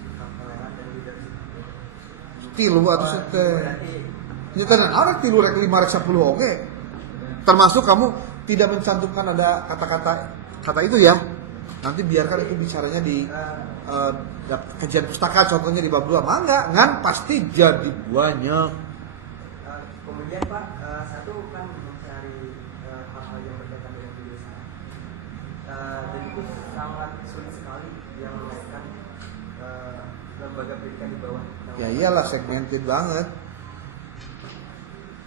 sikap toleran dan leadership. Tilu atau sete. Berarti Nyetanan orang tilu rek 5 rek 10 oke. Termasuk kamu tidak mencantumkan ada kata itu ya. Nanti biarkan itu bicaranya di kajian pustaka contohnya di bab 2. Mangga, ngan pasti jadi banyak. kemudian Pak, satu kan mencari hal-hal yang berkaitan dengan kebiasaan. Dan itu sangat sulit sekali yang menaikkan lembaga pendidikan di bawah. Ya iyalah segmented banget.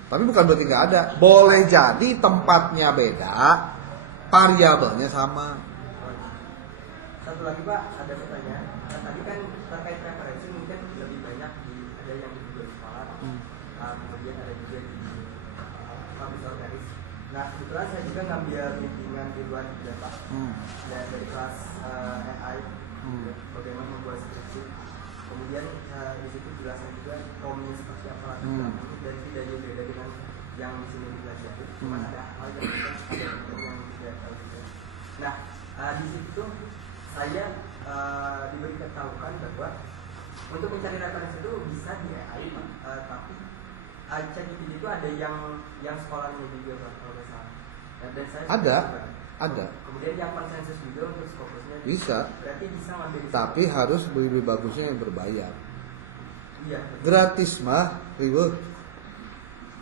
Tapi bukan berarti nggak ada. Boleh jadi tempatnya beda, variabelnya sama. Satu lagi Pak, ada pertanyaan. Tadi kan terkait referensi mungkin lebih banyak ada yang di Google Scholar, kemudian ada juga di Public Organis. Nah, kebetulan saya juga ngambil bimbingan di luar juga Pak, dan dari kelas AI, bagaimana membuat skripsi. Kemudian di situ jelaskan juga kaumnya seperti apa latar belakangnya dan tidak jauh beda dengan yang di sini dipelajari. Cuma ada hal yang mungkin ada yang tidak tahu juga. Nah, di situ saya diberi ketahuan bahwa untuk mencari referensi itu bisa di AI, tapi ChatGPT itu ada yang sekolahnya juga Pak, kalau nggak salah. Dan saya Ada. Kemudian yang konsensus juga untuk Scopusnya Bisa. Berarti bisa ngambil. Tapi harus lebih bagusnya yang berbayar. Iya. Gratis mah, ribet.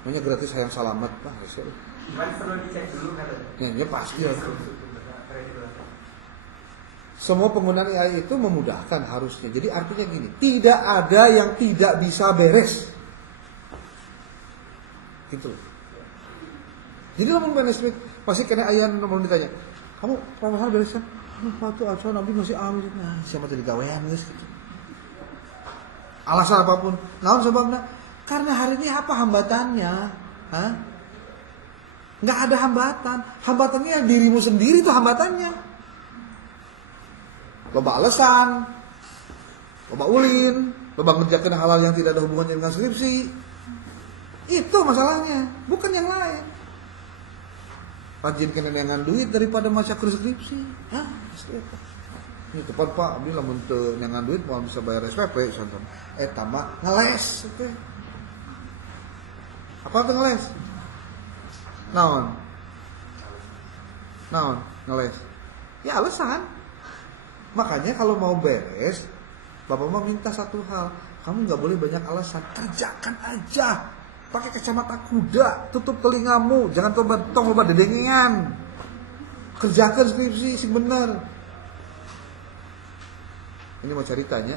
Namanya gratis sayang selamat Pak. Cuman perlu dicek dulu kan? Ya pasti harus. Semua penggunaan AI itu memudahkan harusnya. Jadi artinya gini, tidak ada yang tidak bisa beres. gitu loh. Jadi lamun beres pasti kena aya nomor ditanya, kamu proposal beres kan? Pak tuh asal nabi masih amin. Nah, siapa tadi gawean geus gitu. Alasan apapun. Naon sebabnya? Karena hari ini apa hambatannya? Hah? Nggak ada hambatan. Hambatannya dirimu sendiri tuh hambatannya. Loba alasan, loba ulin, loba ngerjakeun hal-hal yang tidak ada hubungannya dengan skripsi. Itu masalahnya, bukan yang lain. Rajin kenengan duit daripada maca skripsi. Hah? Ini tepat Pak, abdi lamun teu nyangan duit moal bisa bayar SPP contoh. Eta mah ngeles teh. Apa tuh ngeles? Naon ngeles? Ya alasan. Makanya kalau mau beres, Bapak mah minta satu hal, kamu nggak boleh banyak alasan, kerjakan aja. Pakai kacamata kuda, tutup telingamu, jangan tong loba dedengean. Kerjakan skripsi sing bener. Ini mau ceritanya,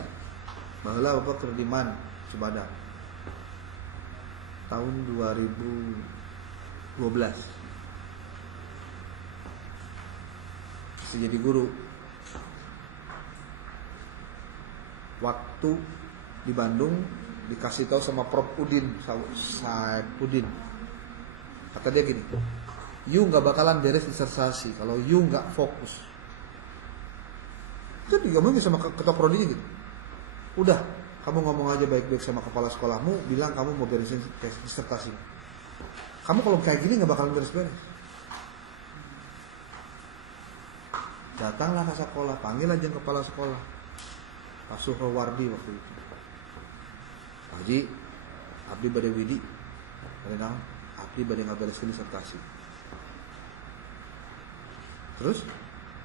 baheula Bapak keur di Man, Cibadak. Tahun 2012. Masih jadi guru. Waktu di Bandung dikasih tahu sama Prof Udin, Said Udin. Kata dia gini, you nggak bakalan beres disertasi kalau you nggak fokus. Itu digomongin sama ketua prodinya gitu. Udah, kamu ngomong aja baik-baik sama kepala sekolahmu, bilang kamu mau beresin disertasi. Kamu kalau kayak gini nggak bakalan beres-beres. Datanglah ke sekolah, panggil aja kepala sekolah, Pak Suhrawardi waktu itu. Pak Haji, abdi bade widi, bade naon? Abdi bade ngabereskeun disertasi. Terus,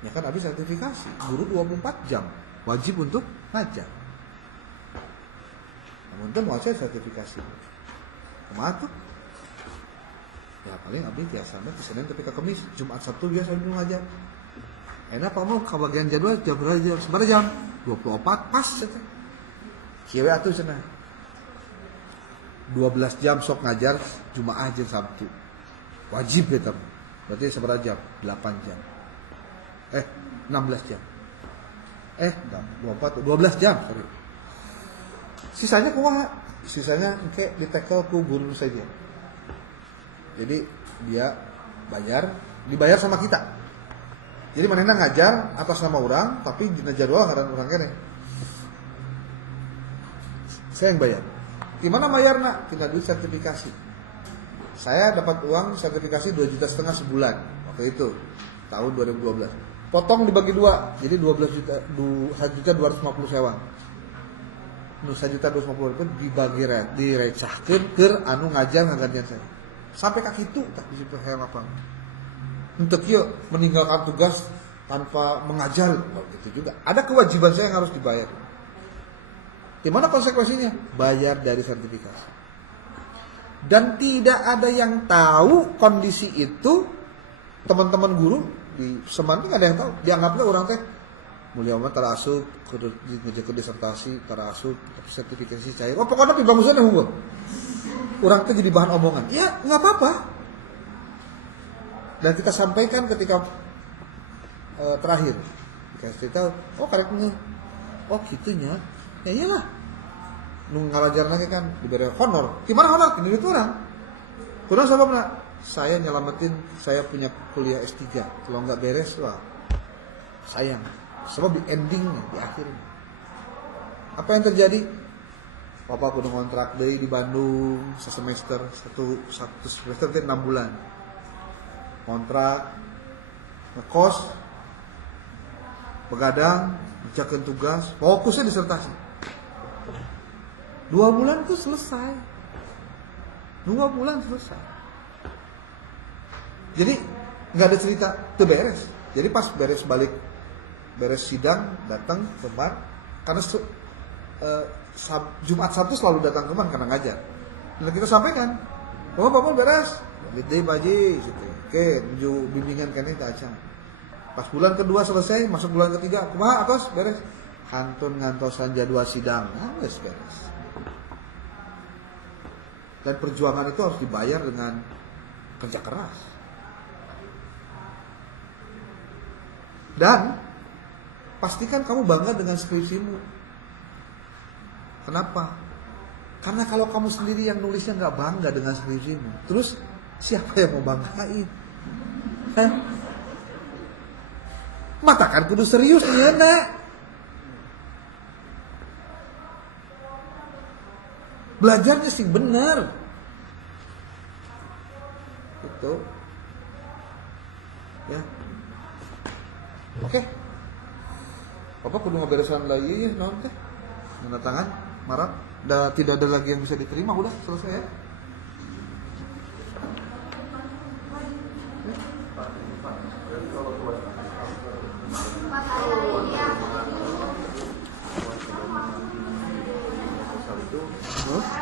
ya kan abdi sertifikasi, guru 24 jam, wajib untuk ngajar. Namun teu moal sertifikasi. Kumaha tuh? Ya paling abdi tiasana ke Senin tapi ke Kamis, Jumat Sabtu biasa abdi ngajar. Enak Pak mau kabagian jadwal jam berapa jam? Seberapa jam? 24 pas eta. Kieu atuh cenah. 12 jam sok ngajar Jumaah jeung Sabtu. Wajib eta. Berarti seberapa jam? 8 jam. 16 jam. 12 jam, sorry. Sisanya kumaha? Sisanya engke ditekel ku guru saja. Jadi dia dibayar sama kita. Jadi manehna ngajar atas nama orang, tapi dina jadwal ngaran urang keneh. Saya yang bayar. Gimana bayarna? Tina duit sertifikasi. Saya dapat uang sertifikasi 2,5 juta sebulan waktu itu, tahun 2012. Potong dibagi 2, jadi 12 juta, 1.250 sewa. Nu 1.250 itu dibagi direcahkeun keur anu ngajar ngagantian saya. Sampai ka kitu tak di situ hayang apa. Untuk yuk meninggalkan tugas tanpa mengajar, gitu juga. Ada kewajiban saya yang harus dibayar. Gimana konsekuensinya? Bayar dari sertifikasi. Dan tidak ada yang tahu kondisi itu. Teman-teman guru di Semarang nggak ada yang tahu. Dianggapnya orang teh mulia amat tarasuk, ngejeker disertasi, tarasuk, sertifikasi cair. Oh pokoknya pibagusan hungkul. Orang teh jadi bahan omongan. Ya nggak apa-apa. Dan kita sampaikan ketika terakhir dikasih tahu, oh karetnya, oh gitunya, ya iyalah, nung ngalajar lagi kan diberi honor, gimana honor? Ini itu orang, kurang sebabnya saya nyelamatin, saya punya kuliah S3, kalau nggak beres wah sayang, sebab di endingnya, di akhirnya, apa yang terjadi? Bapak udah ngontrak di Bandung sesemester, satu semester itu 6 bulan. Kontrak, ngekos, begadang, mengerjakan tugas, fokusnya disertasi. 2 bulan itu selesai. 2 bulan selesai. Jadi nggak ada cerita itu beres. Jadi pas beres sidang datang teman, karena Jumat Sabtu selalu datang teman karena ngajar. Dan kita sampaikan, bapak beres, gede baji, gitu. Oke, menuju bimbingan kene teh acan. Pas bulan kedua selesai, masuk bulan ketiga, kumaha atos beres. Hantun ngantosan jadwal sidang, geus beres. Dan perjuangan itu harus dibayar dengan kerja keras. Dan pastikan kamu bangga dengan skripsimu. Kenapa? Karena kalau kamu sendiri yang nulisnya nggak bangga dengan skripsimu, terus siapa yang mau banggain? Mata kan kudu serius nih, nak. Belajarnya sih bener. Itu. Ya. Oke. Bapak kudu ngeberesan lagi ya, naon teh? Tanda tangan, marah. Tidak ada lagi yang bisa diterima, udah selesai ya.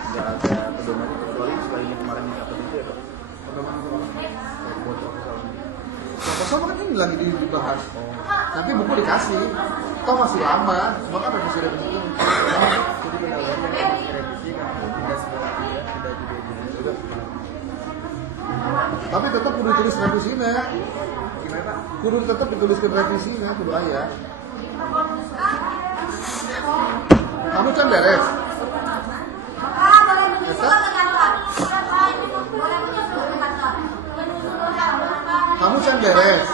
Nggak ada pedoman kecuali selain yang kemarin apa itu ya Pak? Proposal kan ini lagi dibahas. Nanti buku dikasih. Toh masih lama, cuma kan revisi itu. Jadi benar-benar revisi kan tidak semua tidak juga. Tapi tetap kudu ditulis revisinya. Gimana Pak? Kudu tetap dituliskan revisinya, kudu aya. Kamu can beres. Kamu can beres.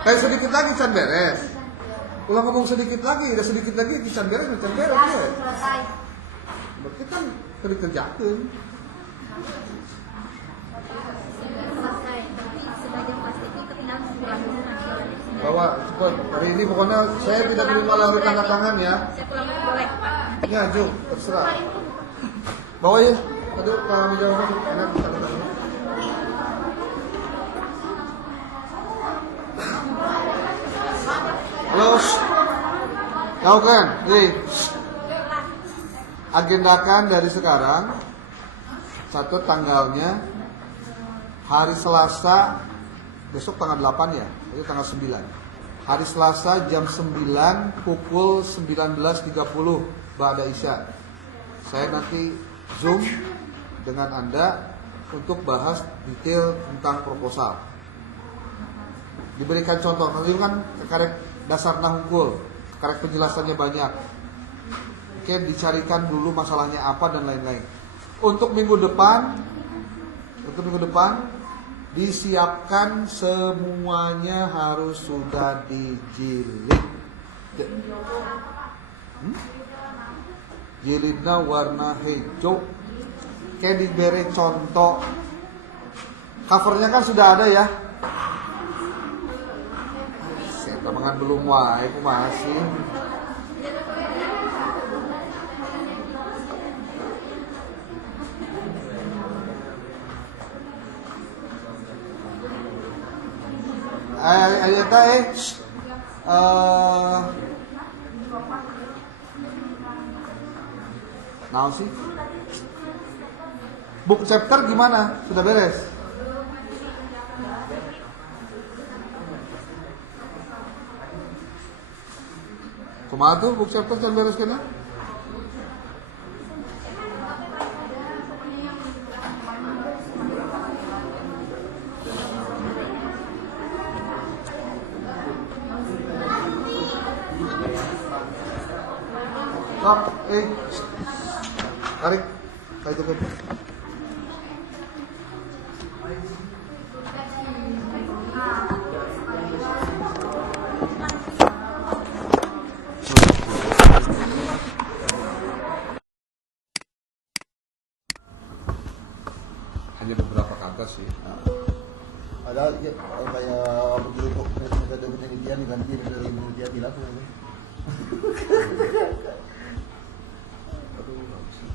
Kayak sedikit lagi can beres. Ulang ngomong sedikit lagi, udah sedikit lagi can beres, can beres. Ya. Berarti kan kerjakeun. Bawa cepat. Hari ini pokoknya saya tidak terima lagi tanda tangan ya. Ya, Jo, terserah. Bawa ya. Aduh, kalau jawab enak tanda tangan. Halo. Tahu kan? Nih. Agendakan dari sekarang. Satu tanggalnya hari Selasa, besok tanggal 8 ya. Itu tanggal 9. Hari Selasa jam 9 pukul 19.30 Ba'da Isya. Saya nanti Zoom dengan Anda untuk bahas detail tentang proposal. Diberikan contoh, nanti kan karek dasar nahungkul, karek penjelasannya banyak. Oke, dicarikan dulu masalahnya apa dan lain-lain. Untuk minggu depan disiapkan semuanya harus sudah dijilid. Jilidnya warna hijau. Kayak diberi contoh. Covernya kan sudah ada ya. Saya temangan belum wae, aku masih. Nah sih, book chapter gimana? Sudah beres? Kumaha tuh book chapter sudah beres kena? Stop, tarik, kayak itu kan. Hanya beberapa kata sih. Padahal ya, kayak begitu kok metode penelitian diganti dari penelitian dilakukan. Aduh, nggak bisa.